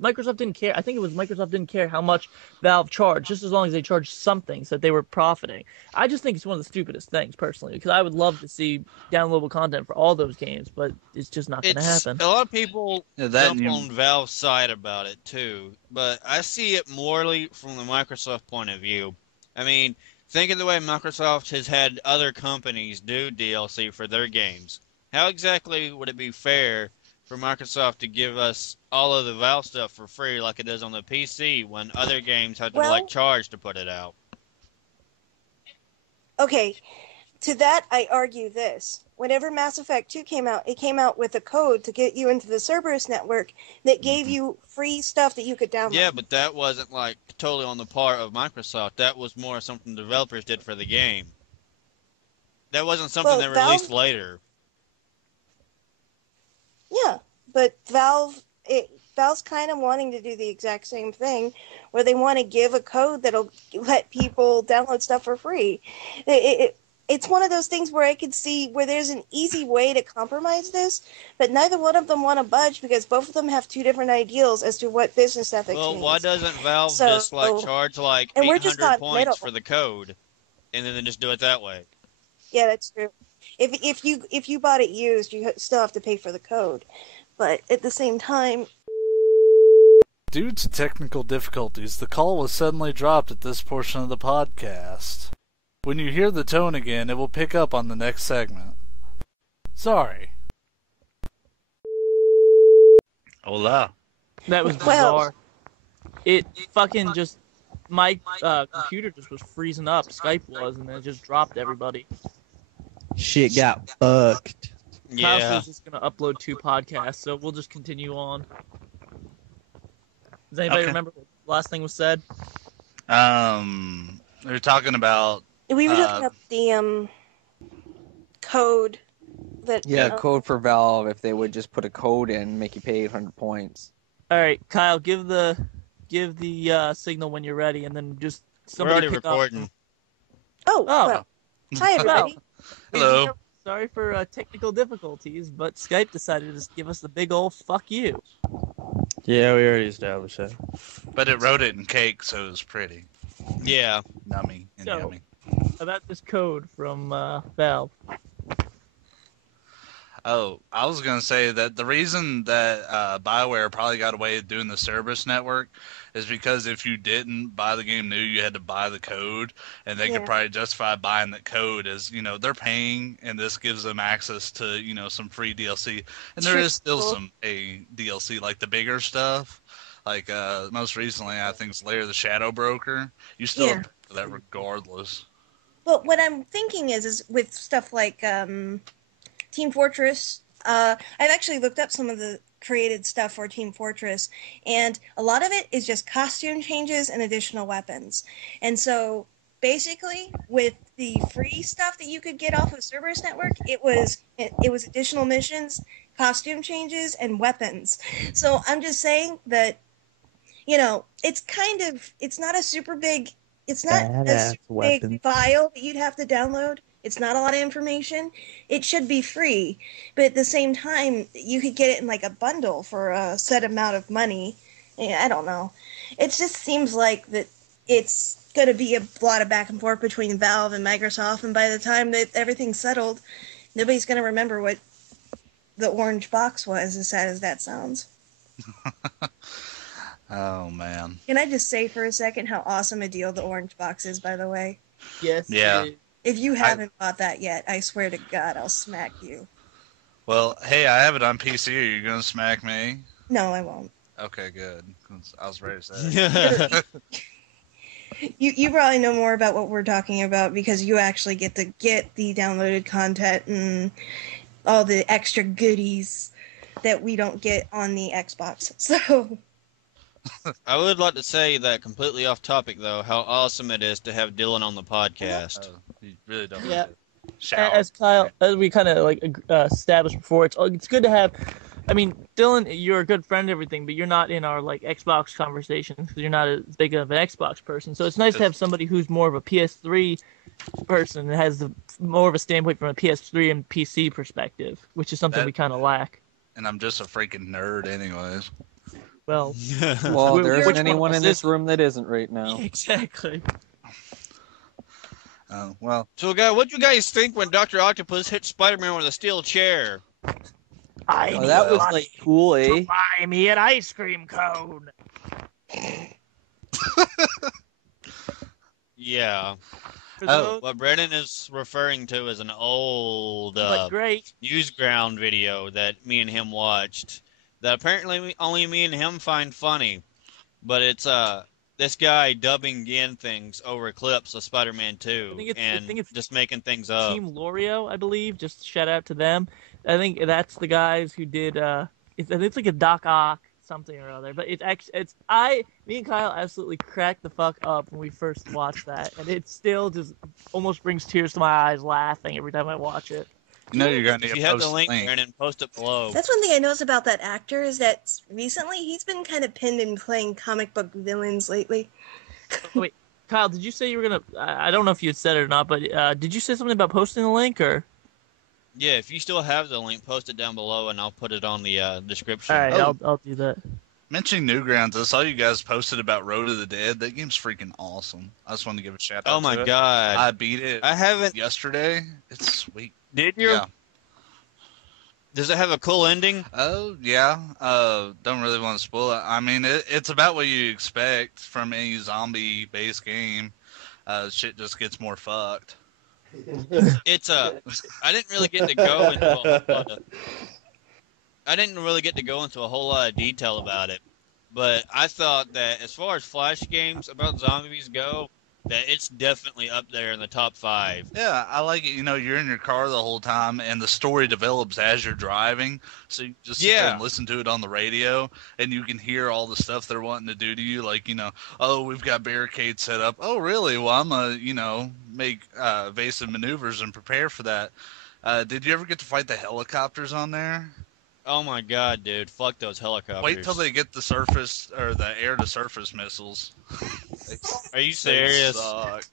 Microsoft didn't care. I think it was Microsoft didn't care how much Valve charged, just as long as they charged something so that they were profiting. I just think it's one of the stupidest things, personally, because I would love to see downloadable content for all those games, but it's just not going to happen. A lot of people jump on Valve's side about it, too, but I see it morally from the Microsoft point of view. I mean, think of the way Microsoft has had other companies do DLC for their games. How exactly would it be fair for Microsoft to give us all of the Valve stuff for free like it is on the PC when other games had to charge to put it out? Okay, to that I argue this. Whenever Mass Effect 2 came out, it came out with a code to get you into the Cerberus network that gave you free stuff that you could download. Yeah, but that wasn't like totally on the part of Microsoft. That was more something developers did for the game. That wasn't something they released later. Yeah, but Valve's kind of wanting to do the exact same thing, where they want to give a code that'll let people download stuff for free. It's one of those things where I could see where there's an easy way to compromise this, but neither one of them want to budge because both of them have two different ideals as to what business ethics means. Well, why doesn't Valve just charge 800 points for the code, and then just do it that way? Yeah, that's true. If you bought it used, you still have to pay for the code. But at the same time... Due to technical difficulties, the call was suddenly dropped at this portion of the podcast. When you hear the tone again, it will pick up on the next segment. Sorry. Hola. That was bizarre. It fucking just... My computer just was freezing up. Skype was, and then it just dropped everybody. Shit got fucked. Yeah. Kyle's just going to upload 2 podcasts, so we'll just continue on. Does anybody remember what the last thing was said? We were talking about... We were talking about the code that... Yeah, code for Valve, if they would just put a code in and make you pay 800 points. All right, Kyle, give the signal when you're ready, and then just... We're already recording. Oh. Well. Hi, everybody. Hello. Sorry for technical difficulties, but Skype decided to just give us the big old fuck you. Yeah, we already established that. But it wrote it in cake, so it was pretty. Yeah. Nummy and yummy. About this code from Valve. Oh, I was going to say that the reason that BioWare probably got away with doing the Cerberus network is because if you didn't buy the game new, you had to buy the code, and they could probably justify buying that code as, they're paying, and this gives them access to, some free DLC. And there is still some DLC, like the bigger stuff. Like, most recently, I think it's Lair the Shadow Broker. You still have to pay for that regardless. Well, what I'm thinking is with stuff like Team Fortress, I've actually looked up some of the created stuff for Team Fortress, and a lot of it is just costume changes and additional weapons. And so, basically, with the free stuff that you could get off of Cerberus Network, it was additional missions, costume changes, and weapons. So I'm just saying that, it's not a super big file that you'd have to download. It's not a lot of information. It should be free. But at the same time, you could get it in like a bundle for a set amount of money. Yeah, I don't know. It just seems like that it's going to be a lot of back and forth between Valve and Microsoft. And by the time that everything's settled, nobody's going to remember what the orange box was, as sad as that sounds. Oh, man. Can I just say for a second how awesome a deal the orange box is, by the way? Yes. Yeah. If you haven't bought that yet, I swear to God, I'll smack you. Well, hey, I have it on PC. Are you going to smack me? No, I won't. Okay, good. I was ready to say that. You probably know more about what we're talking about because you actually get to get the downloaded content and all the extra goodies that we don't get on the Xbox. So I would like to say that completely off topic, though, how awesome it is to have Dylan on the podcast. You really don't. Yeah. Shout. As Kyle, as we kind of like established before, it's good to have. I mean, Dylan, you're a good friend and everything, but you're not in our like Xbox conversations because you're not as big of an Xbox person. So it's nice to have somebody who's more of a PS3 person and has more of a standpoint from a PS3 and PC perspective, which is something we kind of lack. And I'm just a freaking nerd, anyways. Well, there isn't anyone in this room that isn't right now. Exactly. Well. So, guys, what do you guys think when Dr. Octopus hit Spider-Man with a steel chair? That was like cool, eh? Buy me an ice cream cone. Yeah. What Brennan is referring to is an old Newsground video that me and him watched that apparently only me and him find funny. But it's this guy dubbing in things over clips of Spider-Man 2 and just making things up. Team L'Oreal, I believe. Just shout out to them. I think that's the guys who did. It's like a Doc Ock something or other. But me and Kyle absolutely cracked the fuck up when we first watched that, and it still just almost brings tears to my eyes laughing every time I watch it. You know you're going to If you have the link, Brandon, post it below. That's one thing I noticed about that actor is that recently he's been kind of pinned in playing comic book villains lately. Wait, Kyle, did you say you were gonna? I don't know if you had said it or not, but did you say something about posting the link or? Yeah, if you still have the link, post it down below, and I'll put it on the description. All right, I'll do that. Mentioning Newgrounds, I saw you guys posted about Road of the Dead. That game's freaking awesome. I just wanted to give a shout out. Oh my god, I beat it. I haven't yesterday. It's sweet. Did you? Yeah. Does it have a cool ending? Oh yeah. Don't really want to spoil it. I mean, it's about what you expect from any zombie-based game. Shit just gets more fucked. It's I didn't really get to go into a whole lot of, whole lot of detail about it, but I thought that as far as Flash games about zombies go, that it's definitely up there in the top 5. Yeah, I like it. You know, you're in your car the whole time, and the story develops as you're driving. So you just sit there and listen to it on the radio, and you can hear all the stuff they're wanting to do to you. Like, you know, oh, we've got barricades set up. Oh, really? Well, I'm going to, make evasive maneuvers and prepare for that. Did you ever get to fight the helicopters on there? Oh my god, dude! Fuck those helicopters. Wait till they get the surface or the air-to-surface missiles. Are you serious? They suck.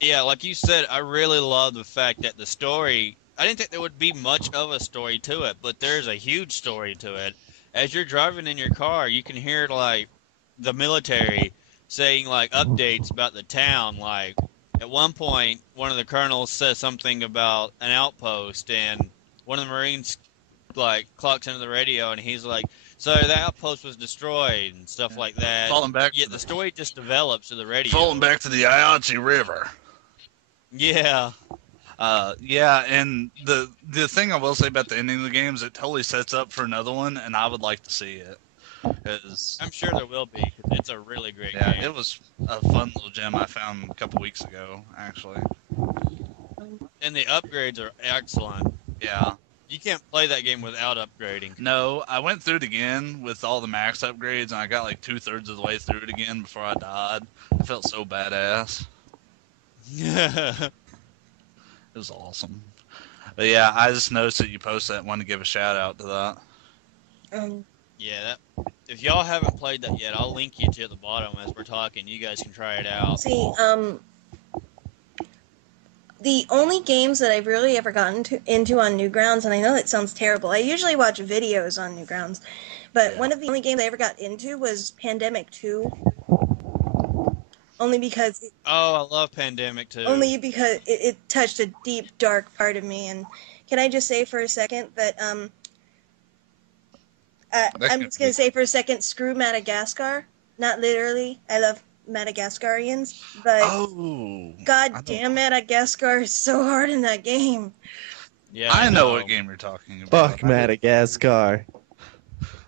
Yeah, like you said, I really love the fact that the story. I didn't think there would be much of a story to it, but there's a huge story to it. As you're driving in your car, you can hear like the military saying like updates about the town, like. At one point, one of the colonels says something about an outpost, and one of the Marines like clocks into the radio, and he's like, "So the outpost was destroyed," and stuff like that. Falling back. Yeah, the story just develops to the radio. Falling back to the Iachi River. Yeah. Yeah, and the thing I will say about the ending of the game is it totally sets up for another one, and I would like to see it. I'm sure there will be, because it's a really great game. Yeah, it was a fun little gem I found a couple weeks ago, actually. And the upgrades are excellent. Yeah. You can't play that game without upgrading. No, I went through it again with all the max upgrades, and I got like 2/3 of the way through it again before I died. I felt so badass. It was awesome. But yeah, I just noticed that you posted that and wanted to give a shout out to that. Yeah, if y'all haven't played that yet, I'll link you to the bottom as we're talking. You guys can try it out. See, the only games that I've really ever gotten into on Newgrounds, and I know that sounds terrible. I usually watch videos on Newgrounds, but one of the only games I ever got into was Pandemic 2. Only because... Oh, I love Pandemic 2. Only because it touched a deep, dark part of me. And can I just say for a second that... I'm just going to say for a second, screw Madagascar. Not literally. I love Madagascarians, but God damn Madagascar is so hard in that game. Yeah, I know what game you're talking about. Fuck Madagascar.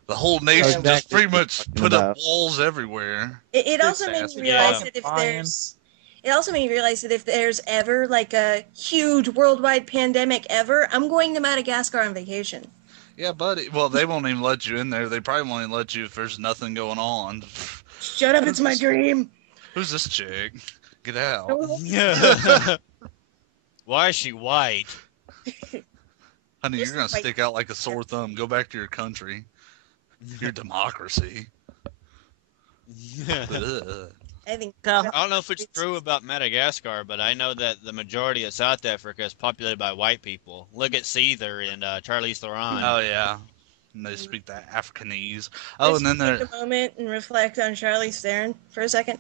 The whole nation just exactly pretty what much I'm put talking up walls everywhere. It also made me realize that if Lion. there's it also made me realize that if there's ever like a huge worldwide pandemic ever, I'm going to Madagascar on vacation. Yeah, buddy. Well, they won't even let you in there. They probably won't even let you if there's nothing going on. Shut up, it's my dream. Who's this chick? Get out. Why is she white? Honey, you're going to Like- stick out like a sore thumb. Go back to your country. Your democracy. Ugh. I think I don't know if it's true about Madagascar, but I know that the majority of South Africa is populated by white people. Look at Caesar and Charlize Theron. Oh, yeah. And they speak that Afrikanese. Oh, Let's and then take a moment and reflect on Charlize Theron for a second.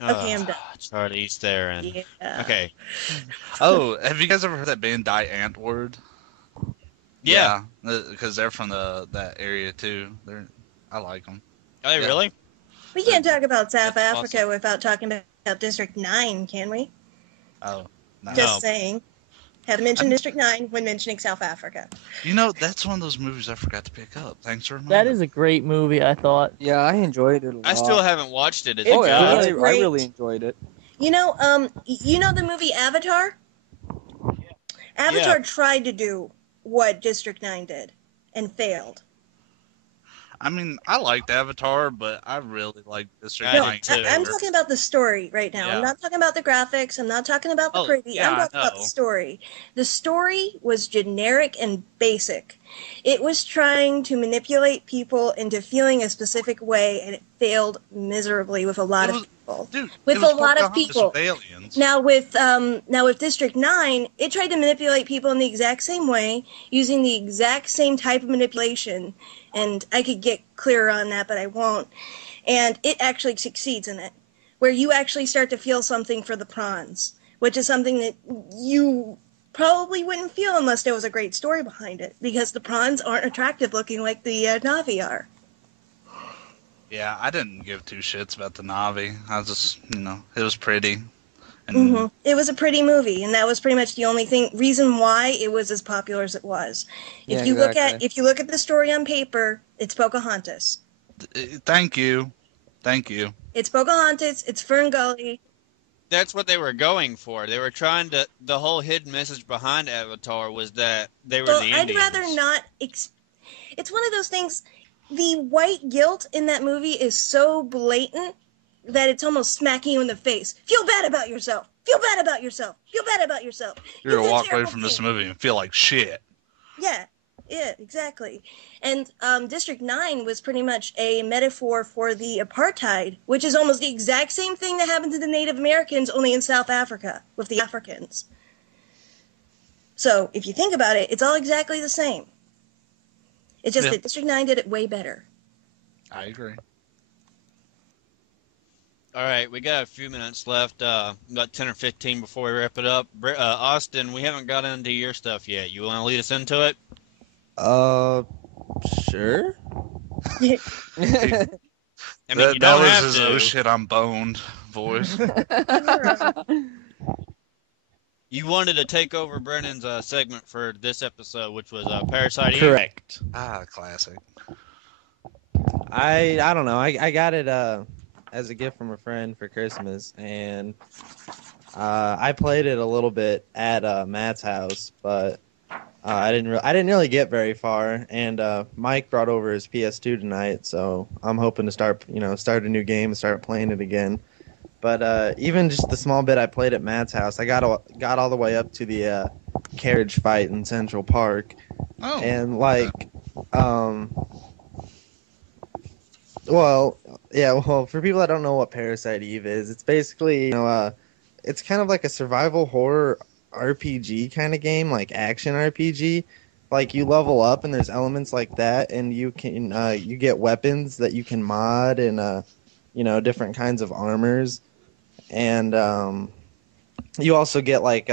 Okay, I'm done. Charlize Theron. Yeah. Okay. Oh, have you guys ever heard that band Die Antwoord? Yeah. Because they're from that area too. I like them. Are they Yeah. really? We can't talk about South That's Africa without talking about District 9, can we? Oh, no. Just saying. Have to mention District 9 when mentioning South Africa. You know, that's one of those movies I forgot to pick up. Thanks for reminding That is a great movie, I thought. Yeah, I enjoyed it a lot. I still haven't watched it. Is It's it Oh good? yeah, good. I Great. really enjoyed it. You know the movie Avatar? Avatar tried to do what District 9 did and failed. I mean, I liked Avatar, but I really liked District I No, 9 did too. I'm talking about the story right now. Yeah. I'm not talking about the graphics. I'm not talking about the Oh, pretty. yeah, I'm I talking about the know. story. The story was generic and basic. It was trying to manipulate people into feeling a specific way, and it failed miserably with a lot It was- of people. Dude, With it was a lot of Pocahontas people. with aliens. Now with District 9, it tried to manipulate people in the exact same way, using the exact same type of manipulation, and I could get clearer on that, but I won't. And it actually succeeds in it, where you actually start to feel something for the prawns, which is something that you probably wouldn't feel unless there was a great story behind it, because the prawns aren't attractive looking like the Na'vi are. Yeah, I didn't give two shits about the Na'vi. I was just, it was pretty. And Mm-hmm. It was a pretty movie, and that was pretty much the only reason why it was as popular as it was. Yeah, If you exactly. look at the story on paper, it's Pocahontas. Thank you. It's Pocahontas. It's Fern Gully. That's what they were going for. They were trying to. The whole hidden message behind Avatar was that they were Well, the I'd Indians. rather not. It's one of those things. The white guilt in that movie is so blatant that it's almost smacking you in the face. Feel bad about yourself. Feel bad about yourself. Feel bad about yourself. You're going It's to a walk away terrible from this thing. movie and feel like shit. Yeah, exactly. And District 9 was pretty much a metaphor for the apartheid, which is almost the exact same thing that happened to the Native Americans, only in South Africa, with the Africans. So, if you think about it, it's all exactly the same. It's just Yeah. that District 9 did it way better. I agree. All right, we got a few minutes left, about 10 or 15 before we wrap it up. Austin, we haven't got into your stuff yet. You want to lead us into it? Sure. I mean, you that don't was have his to. "oh shit, I'm boned" voice. You wanted to take over Brennan's segment for this episode, which was Parasite Eve. Correct. Classic. I don't know. I got it as a gift from a friend for Christmas, and I played it a little bit at Matt's house, but I didn't really get very far. And Mike brought over his PS2 tonight, so I'm hoping to start a new game and start playing it again. But even just the small bit I played at Matt's house, I got all the way up to the carriage fight in Central Park, Oh. and well, for people that don't know what Parasite Eve is, it's basically, it's kind of like a survival horror RPG kind of game, like action RPG. Like you level up and there's elements like that, and you can you get weapons that you can mod and different kinds of armors, and you also get like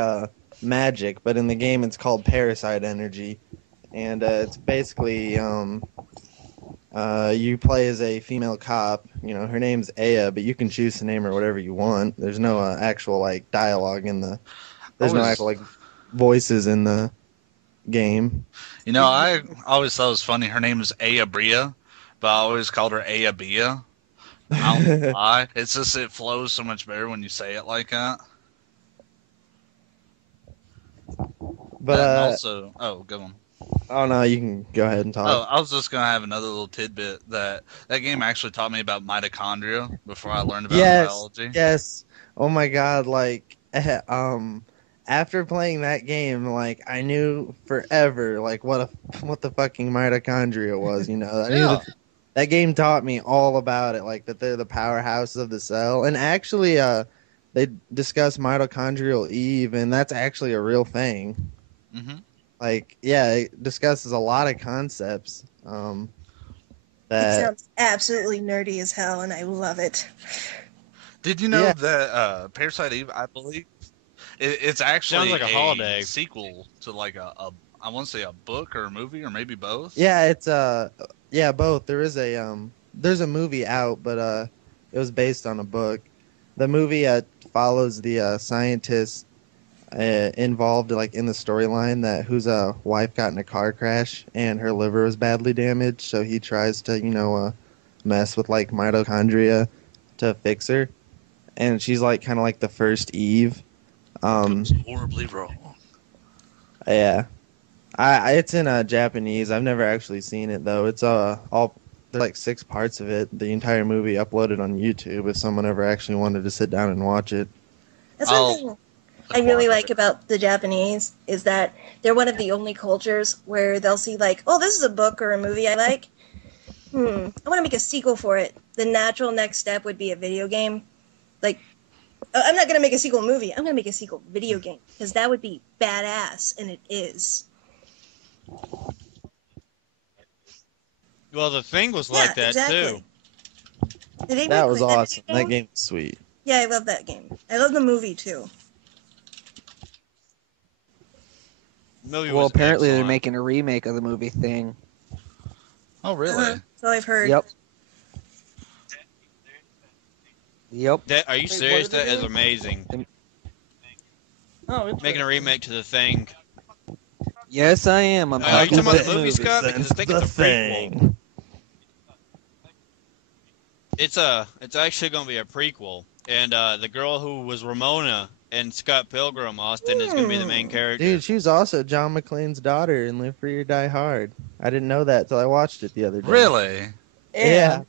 magic, but in the game it's called Parasite Energy, and it's basically you play as a female cop. Her name's Aya, but you can choose to name her whatever you want. There's no actual like dialogue in the. There's no actual like voices in the game. You know, I always thought it was funny. Her name is Aya Bria, but I always called her Aya Bia. I don't know why. It's just it flows so much better when you say it like that. But And also, oh, good one. oh no, you can go ahead and talk. Oh, I was just gonna have another little tidbit that game actually taught me about mitochondria before I learned about biology. Yes. Oh my God! Like, after playing that game, like I knew forever, like what the fucking mitochondria was. You know, I knew Yeah. that game taught me all about it. Like that they're the powerhouse of the cell, and actually, they discuss mitochondrial Eve, and that's actually a real thing. Mm-hmm. Like, yeah, it discusses a lot of concepts. It That sounds absolutely nerdy as hell, and I love it. Did you know Yeah. that Parasite Eve, I believe, it's actually Sounds like a holiday. sequel to like I want to say a book or a movie or maybe both. Yeah, it's yeah, both. There's a movie out, but it was based on a book. The movie follows the scientist involved like in the storyline that whose wife got in a car crash and her liver was badly damaged, so he tries to, mess with like mitochondria to fix her. And she's like kind of like the first Eve. Goes horribly wrong. Yeah. It's in Japanese. I've never actually seen it though. It's all there's like 6 parts of it. The entire movie uploaded on YouTube. If someone ever actually wanted to sit down and watch it. That's one thing I really like about the Japanese is that they're one of the only cultures where they'll see like, oh, this is a book or a movie I like. I want to make a sequel for it. The natural next step would be a video game. Like, I'm not gonna make a sequel movie. I'm gonna make a sequel video game because that would be badass, and it is. Well, The Thing was like that exactly. too. That was awesome. That game was sweet. Yeah, I love that game. I love the movie too. Well, apparently they're making a remake of the movie Thing. Oh, really? So I've heard. Yep. Yep. Are you serious? That is amazing. Oh, Making a remake to The Thing. Yes, I am. I'm are you talking about the movie, movie. Scott? Because I think it's a prequel. It's actually going to be a prequel, and the girl who was Ramona in Scott Pilgrim, Austin, is going to be the main character. Dude, she was also John McClane's daughter in Live Free or Die Hard. I didn't know that till I watched it the other day. Really? And yeah.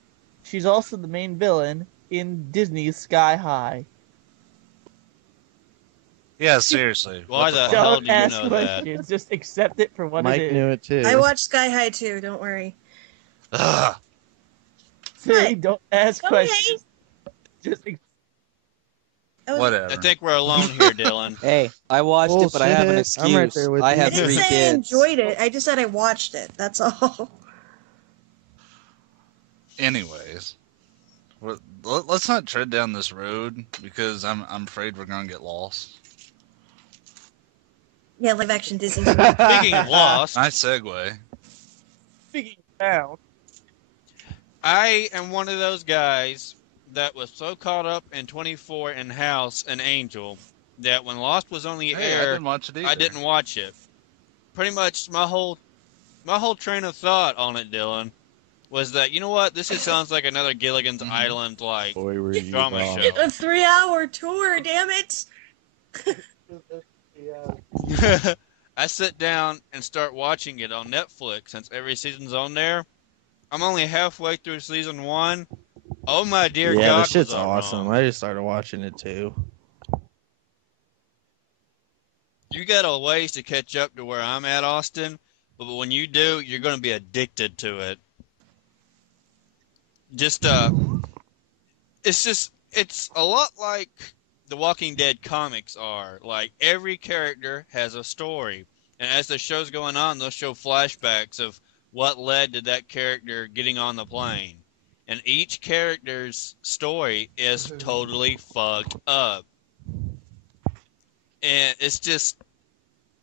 She's also the main villain in Disney's Sky High. Yeah, seriously. Why the hell do you ask know that? questions. Just accept it for what Mike it is. knew it too. I watched Sky High too. Don't worry. Ugh. See, don't ask questions. Just Whatever. I think we're alone here, Dylan. Hey, I watched it, but I have an Bullshit. I'm right excuse. there with I you. have I didn't 3 say I kids. enjoyed it. I just said I watched it. That's all. Anyways, let's not tread down this road because I'm afraid we're gonna get lost. Yeah, live action Disney. Speaking of Lost, Nice segue. Speaking now. I am one of those guys that was so caught up in 24 and House and Angel that when Lost was on the Hey, I air, didn't watch it either. I didn't watch it. Pretty much my whole train of thought on it, Dylan, was that, you know what, this just sounds like another Gilligan's Island like Boy, were you drama wrong. show. A 3-hour tour, damn it! I sit down and start watching it on Netflix since every season's on there. I'm only halfway through season 1. Oh my dear Yeah, God, the shit's was I awesome. wrong. I just started watching it too. You got a ways to catch up to where I'm at, Austin, but when you do, you're going to be addicted to it. It's a lot like the Walking Dead comics are. Like, every character has a story, and as the show's going on, they'll show flashbacks of what led to that character getting on the plane. And each character's story is totally fucked up. And it's just,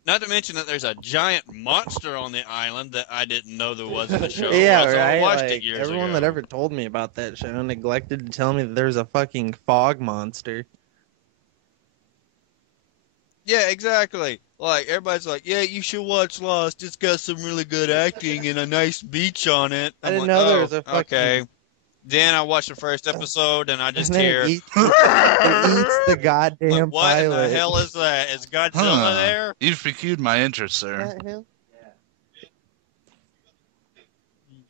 not to mention that there's a giant monster on the island that I didn't know there was in the show. Yeah, So I right. watched Like, it years everyone ago. that ever told me about that show neglected to tell me that there's a fucking fog monster. Yeah, exactly. Like, everybody's like, yeah, you should watch Lost. It's got some really good acting and a nice beach on it. I I'm didn't like, know there oh, was a okay. fucking. Then I watched the first episode, and I And just then hear, it eats the like, goddamn what in the pilot. hell is that? Is Godzilla Huh. there? You've piqued my interest, sir.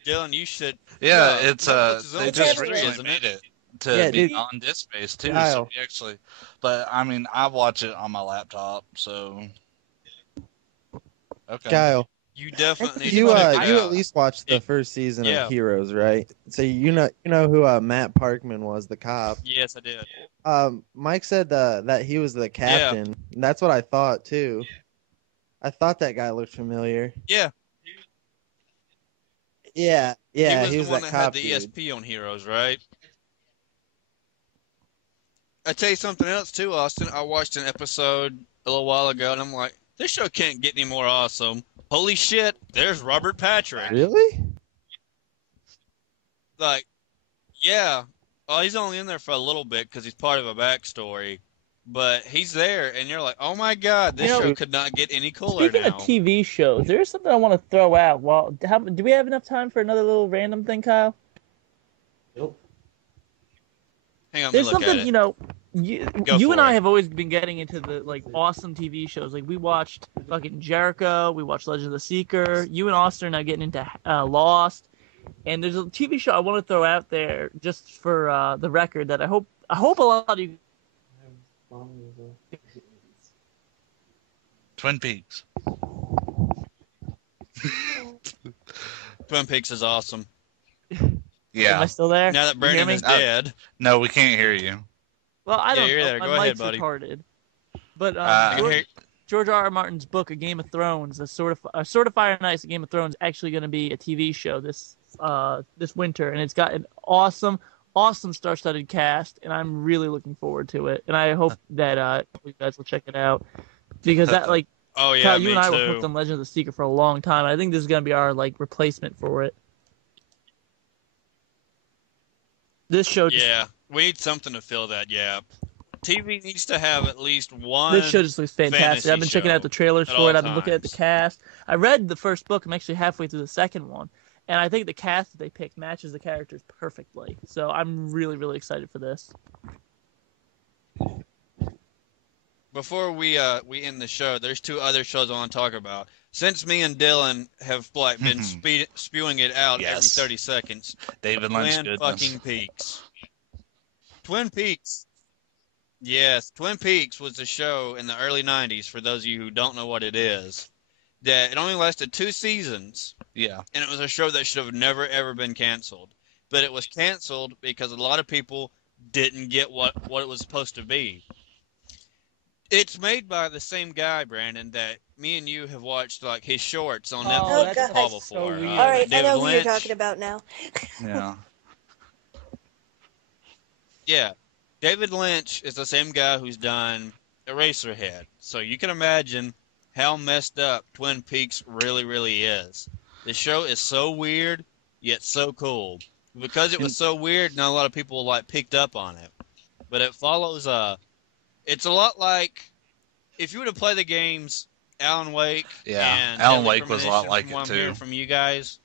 Dylan, you should. Yeah, No, it's Netflix is they on just PS3, recently isn't made it? it to Yeah, be dude. on disc space too. So Kyle. we actually, but I mean, I watch it on my laptop, so okay. Kyle, You definitely need you to check it you out. at least watched the first season Yeah. of Heroes, right? So you know who Matt Parkman was, the cop. Yes, I did. Mike said that he was the captain. And that's what I thought too. I thought that guy looked familiar. Yeah. Yeah, He was the one that that had cop the dude. ESP on Heroes, right? I tell you something else too, Austin. I watched an episode a little while ago, and I'm like, this show can't get any more awesome. Holy shit! There's Robert Patrick. Really? Like, yeah. Oh, he's only in there for a little bit because he's part of a backstory, but he's there, and you're like, oh my god, this show could not get any cooler Speaking now. of TV shows, there's something I want to throw out. Well, do we have enough time for another little random thing, Kyle? Hang on, There's let me look something, at it. you know, you and for I it. have always been getting into the like awesome TV shows. Like we watched fucking Jericho, we watched Legend of the Seeker. You and Austin are now getting into Lost, and there's a TV show I want to throw out there just for the record that I hope a lot of you. Twin Peaks. Twin Peaks is awesome. Yeah. Am I still there? Now that You hear Brandon me? is dead. No, we can't hear you. Well, I Yeah, don't you're know. there. My Go ahead, mic's buddy. retarded. But I can hear- George R. R. Martin's book, A Game of Thrones, a Sword of Fire and Ice, A Game of Thrones, actually going to be a TV show this winter, and it's got an awesome star-studded cast, and I'm really looking forward to it. And I hope that you guys will check it out because that like Oh yeah, Kyle, me you and I were too. hooked on Legend of the Seeker for a long time. I think this is going to be our like replacement for it. This show, Yeah, we need something to fill that gap. TV needs to have at least one. This show just looks fantastic. fantasy I've been checking show out the trailers at for all it. I've been looking at the times. cast. I read the first book. I'm actually halfway through the second one, and I think the cast that they picked matches the characters perfectly. So I'm really, really excited for this. Before we end the show, there's two other shows I want to talk about. Since me and Dylan have like been spewing it out every Yes. 30 seconds, David Lynch Twin goodness. fucking Peaks. Twin Peaks. Yes, Twin Peaks was a show in the early 90s, for those of you who don't know what it is, that it only lasted 2 seasons, Yeah. and it was a show that should have never, ever been canceled. But it was canceled because a lot of people didn't get what it was supposed to be. It's made by the same guy, Brandon, that me and you have watched like his shorts on Oh, Netflix that's all so before. weird. All right, I David know who you're Lynch. talking about now. Yeah. Yeah, David Lynch is the same guy who's done Eraserhead. So you can imagine how messed up Twin Peaks really, really is. The show is so weird, yet so cool. Because it was so weird, not a lot of people like picked up on it. But it follows it's a lot like if you were to play the games Alan Wake. Yeah, and Alan Deadly Wake was a lot Premonition, like from what it I'm hearing too. from you guys.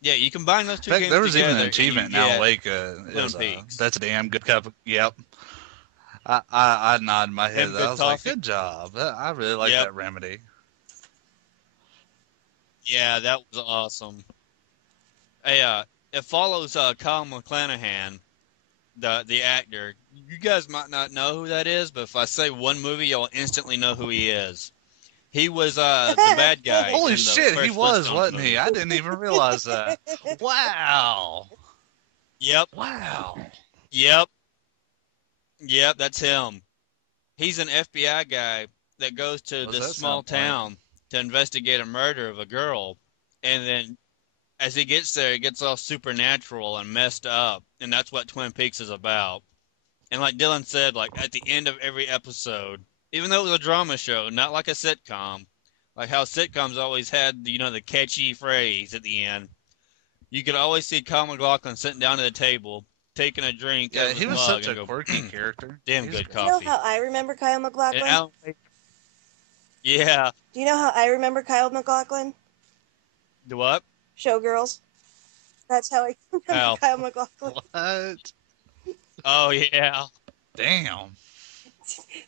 Yeah, you combine those two In fact, games there was together, even an and achievement you in Alan get Wake. Twin Peaks. That's a damn good cup. Yep. I nodded my head. Damn good I was like, toffee. good job. I really like Yep. that remedy. Yeah, that was awesome. Hey, it follows Kyle MacLachlan, the actor. You guys might not know who that is, but if I say one movie, you'll instantly know who he is. He was the bad guy. Holy in the shit, he first was, Flintstones wasn't movie. he? I didn't even realize that. Wow. Yep, Wow. yep, that's him. He's an FBI guy that goes to What this does that small sound like? town to investigate a murder of a girl, and then as he gets there, it gets all supernatural and messed up, and that's what Twin Peaks is about. And like Dylan said, like at the end of every episode, even though it was a drama show, not like a sitcom, like how sitcoms always had, the catchy phrase at the end, you could always see Kyle MacLachlan sitting down at the table, taking a drink. Yeah, out of he his was mug such and a go, quirky character. Damn He's good great. You know coffee. how I remember Kyle MacLachlan? And Alan, yeah. Do you know how I remember Kyle MacLachlan? Do what? Showgirls. That's how I remember How? Kyle MacLachlan. What? Oh yeah. Damn.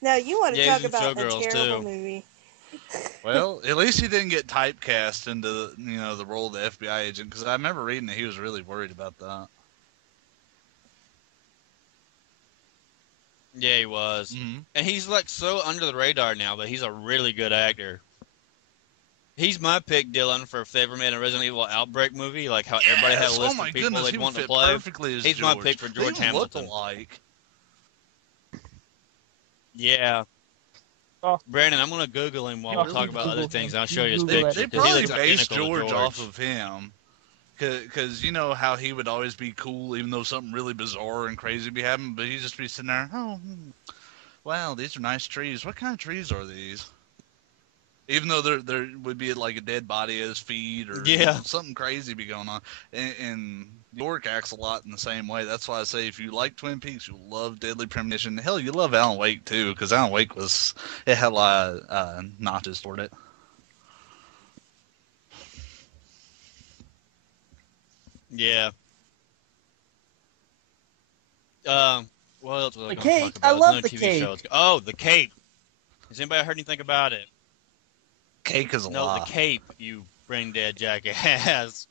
Now you want to Yeah, talk he's in about a Showgirls, terrible too. movie. Well, at least he didn't get typecast into the role of the FBI agent, because I remember reading that he was really worried about that. Yeah, he was. Mm-hmm. And he's like so under the radar now, but he's a really good actor. He's my pick, Dylan, for if they ever made a Resident Evil Outbreak movie, like how everybody had a Yes! list Oh my of people goodness, they'd he would want to fit play. perfectly as He's George. my pick for George They look Hamilton. alike. Yeah. Oh. Brandon, I'm going to Google him while You we talk about other Google things. him. I'll show you his Google picture. it. They 'cause he probably looks based identical to George George off of him. Because you know how he would always be cool, even though something really bizarre and crazy would be happening, but he'd just be sitting there, wow, these are nice trees. What kind of trees are these? Even though there would be like a dead body at his feet or something crazy be going on. And York acts a lot in the same way. That's why I say if you like Twin Peaks, you love Deadly Premonition. Hell, you love Alan Wake too, because Alan Wake it had a lot of notches toward it. Yeah. What else was I The going to Cape. talk about? I There's love another The TV Cape. show. Oh, The Cape. Has anybody heard anything about it? Cake is a No, lie. The Cape, you brain dead jackass.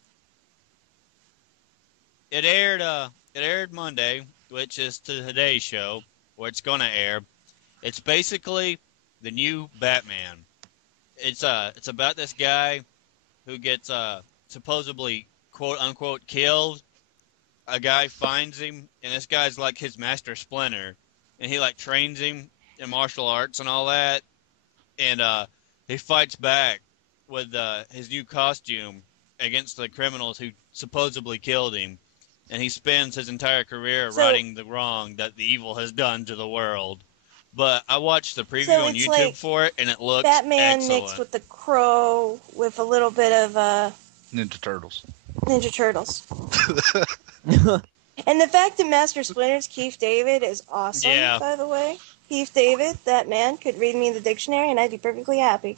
It aired Monday, which is today's show, where it's gonna air. It's basically the new Batman. It's about this guy who gets supposedly quote unquote killed. A guy finds him, and this guy's like his master Splinter, and he like trains him in martial arts and all that, and he fights back with his new costume against the criminals who supposedly killed him, and he spends his entire career righting the wrong that the evil has done to the world. But I watched the preview on YouTube like for it, and it looks Batman excellent. mixed with the Crow with a little bit of Ninja Turtles. Ninja Turtles. And the fact that Master Splinter's Keith David is awesome, Yeah. by the way. Keith David, that man, could read me the dictionary and I'd be perfectly happy.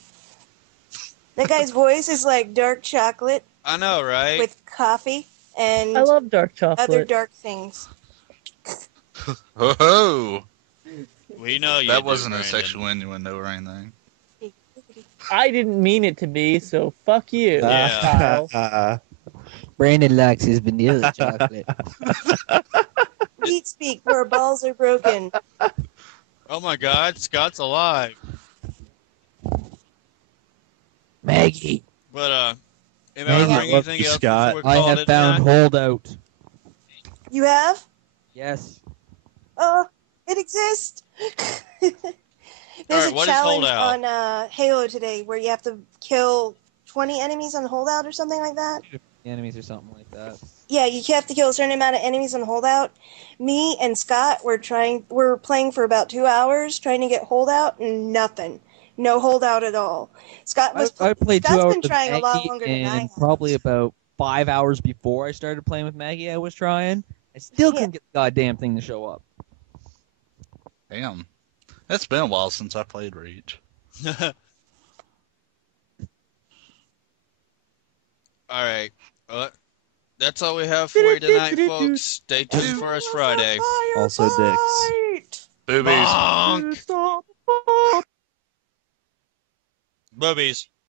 That guy's voice is like dark chocolate I know, right? with coffee and I love dark other chocolate. dark things. Ho ho! We know you. That do, wasn't a Brandon. sexual innuendo or anything. I didn't mean it to be, so fuck you, Yeah. Kyle. Brandon likes his vanilla chocolate. Leet Speak, where balls are broken. Oh my God, Scott's alive. Maggie, But Maggie, anybody bring love anything you, else Scott. before we I call have it found tonight? Holdout. You have? Yes. It exists. All There's right, a what is challenge Holdout? on Halo today where you have to kill 20 enemies on Holdout or something like that. Enemies or something like that. Yeah, you have to kill a certain amount of enemies on Holdout. Me and Scott were playing for about 2 hours trying to get Holdout and nothing. No Holdout at all. I played 2 Scott's hours been with trying a lot Maggie, longer than I and have. probably about 5 hours before I started playing with Maggie, I was trying. I still couldn't get the goddamn thing to show up. Damn. It's been a while since I played Reach. All right. That's all we have for you tonight, folks. Stay tuned for us Friday. Also dicks. Boobies. Bonk. Boobies.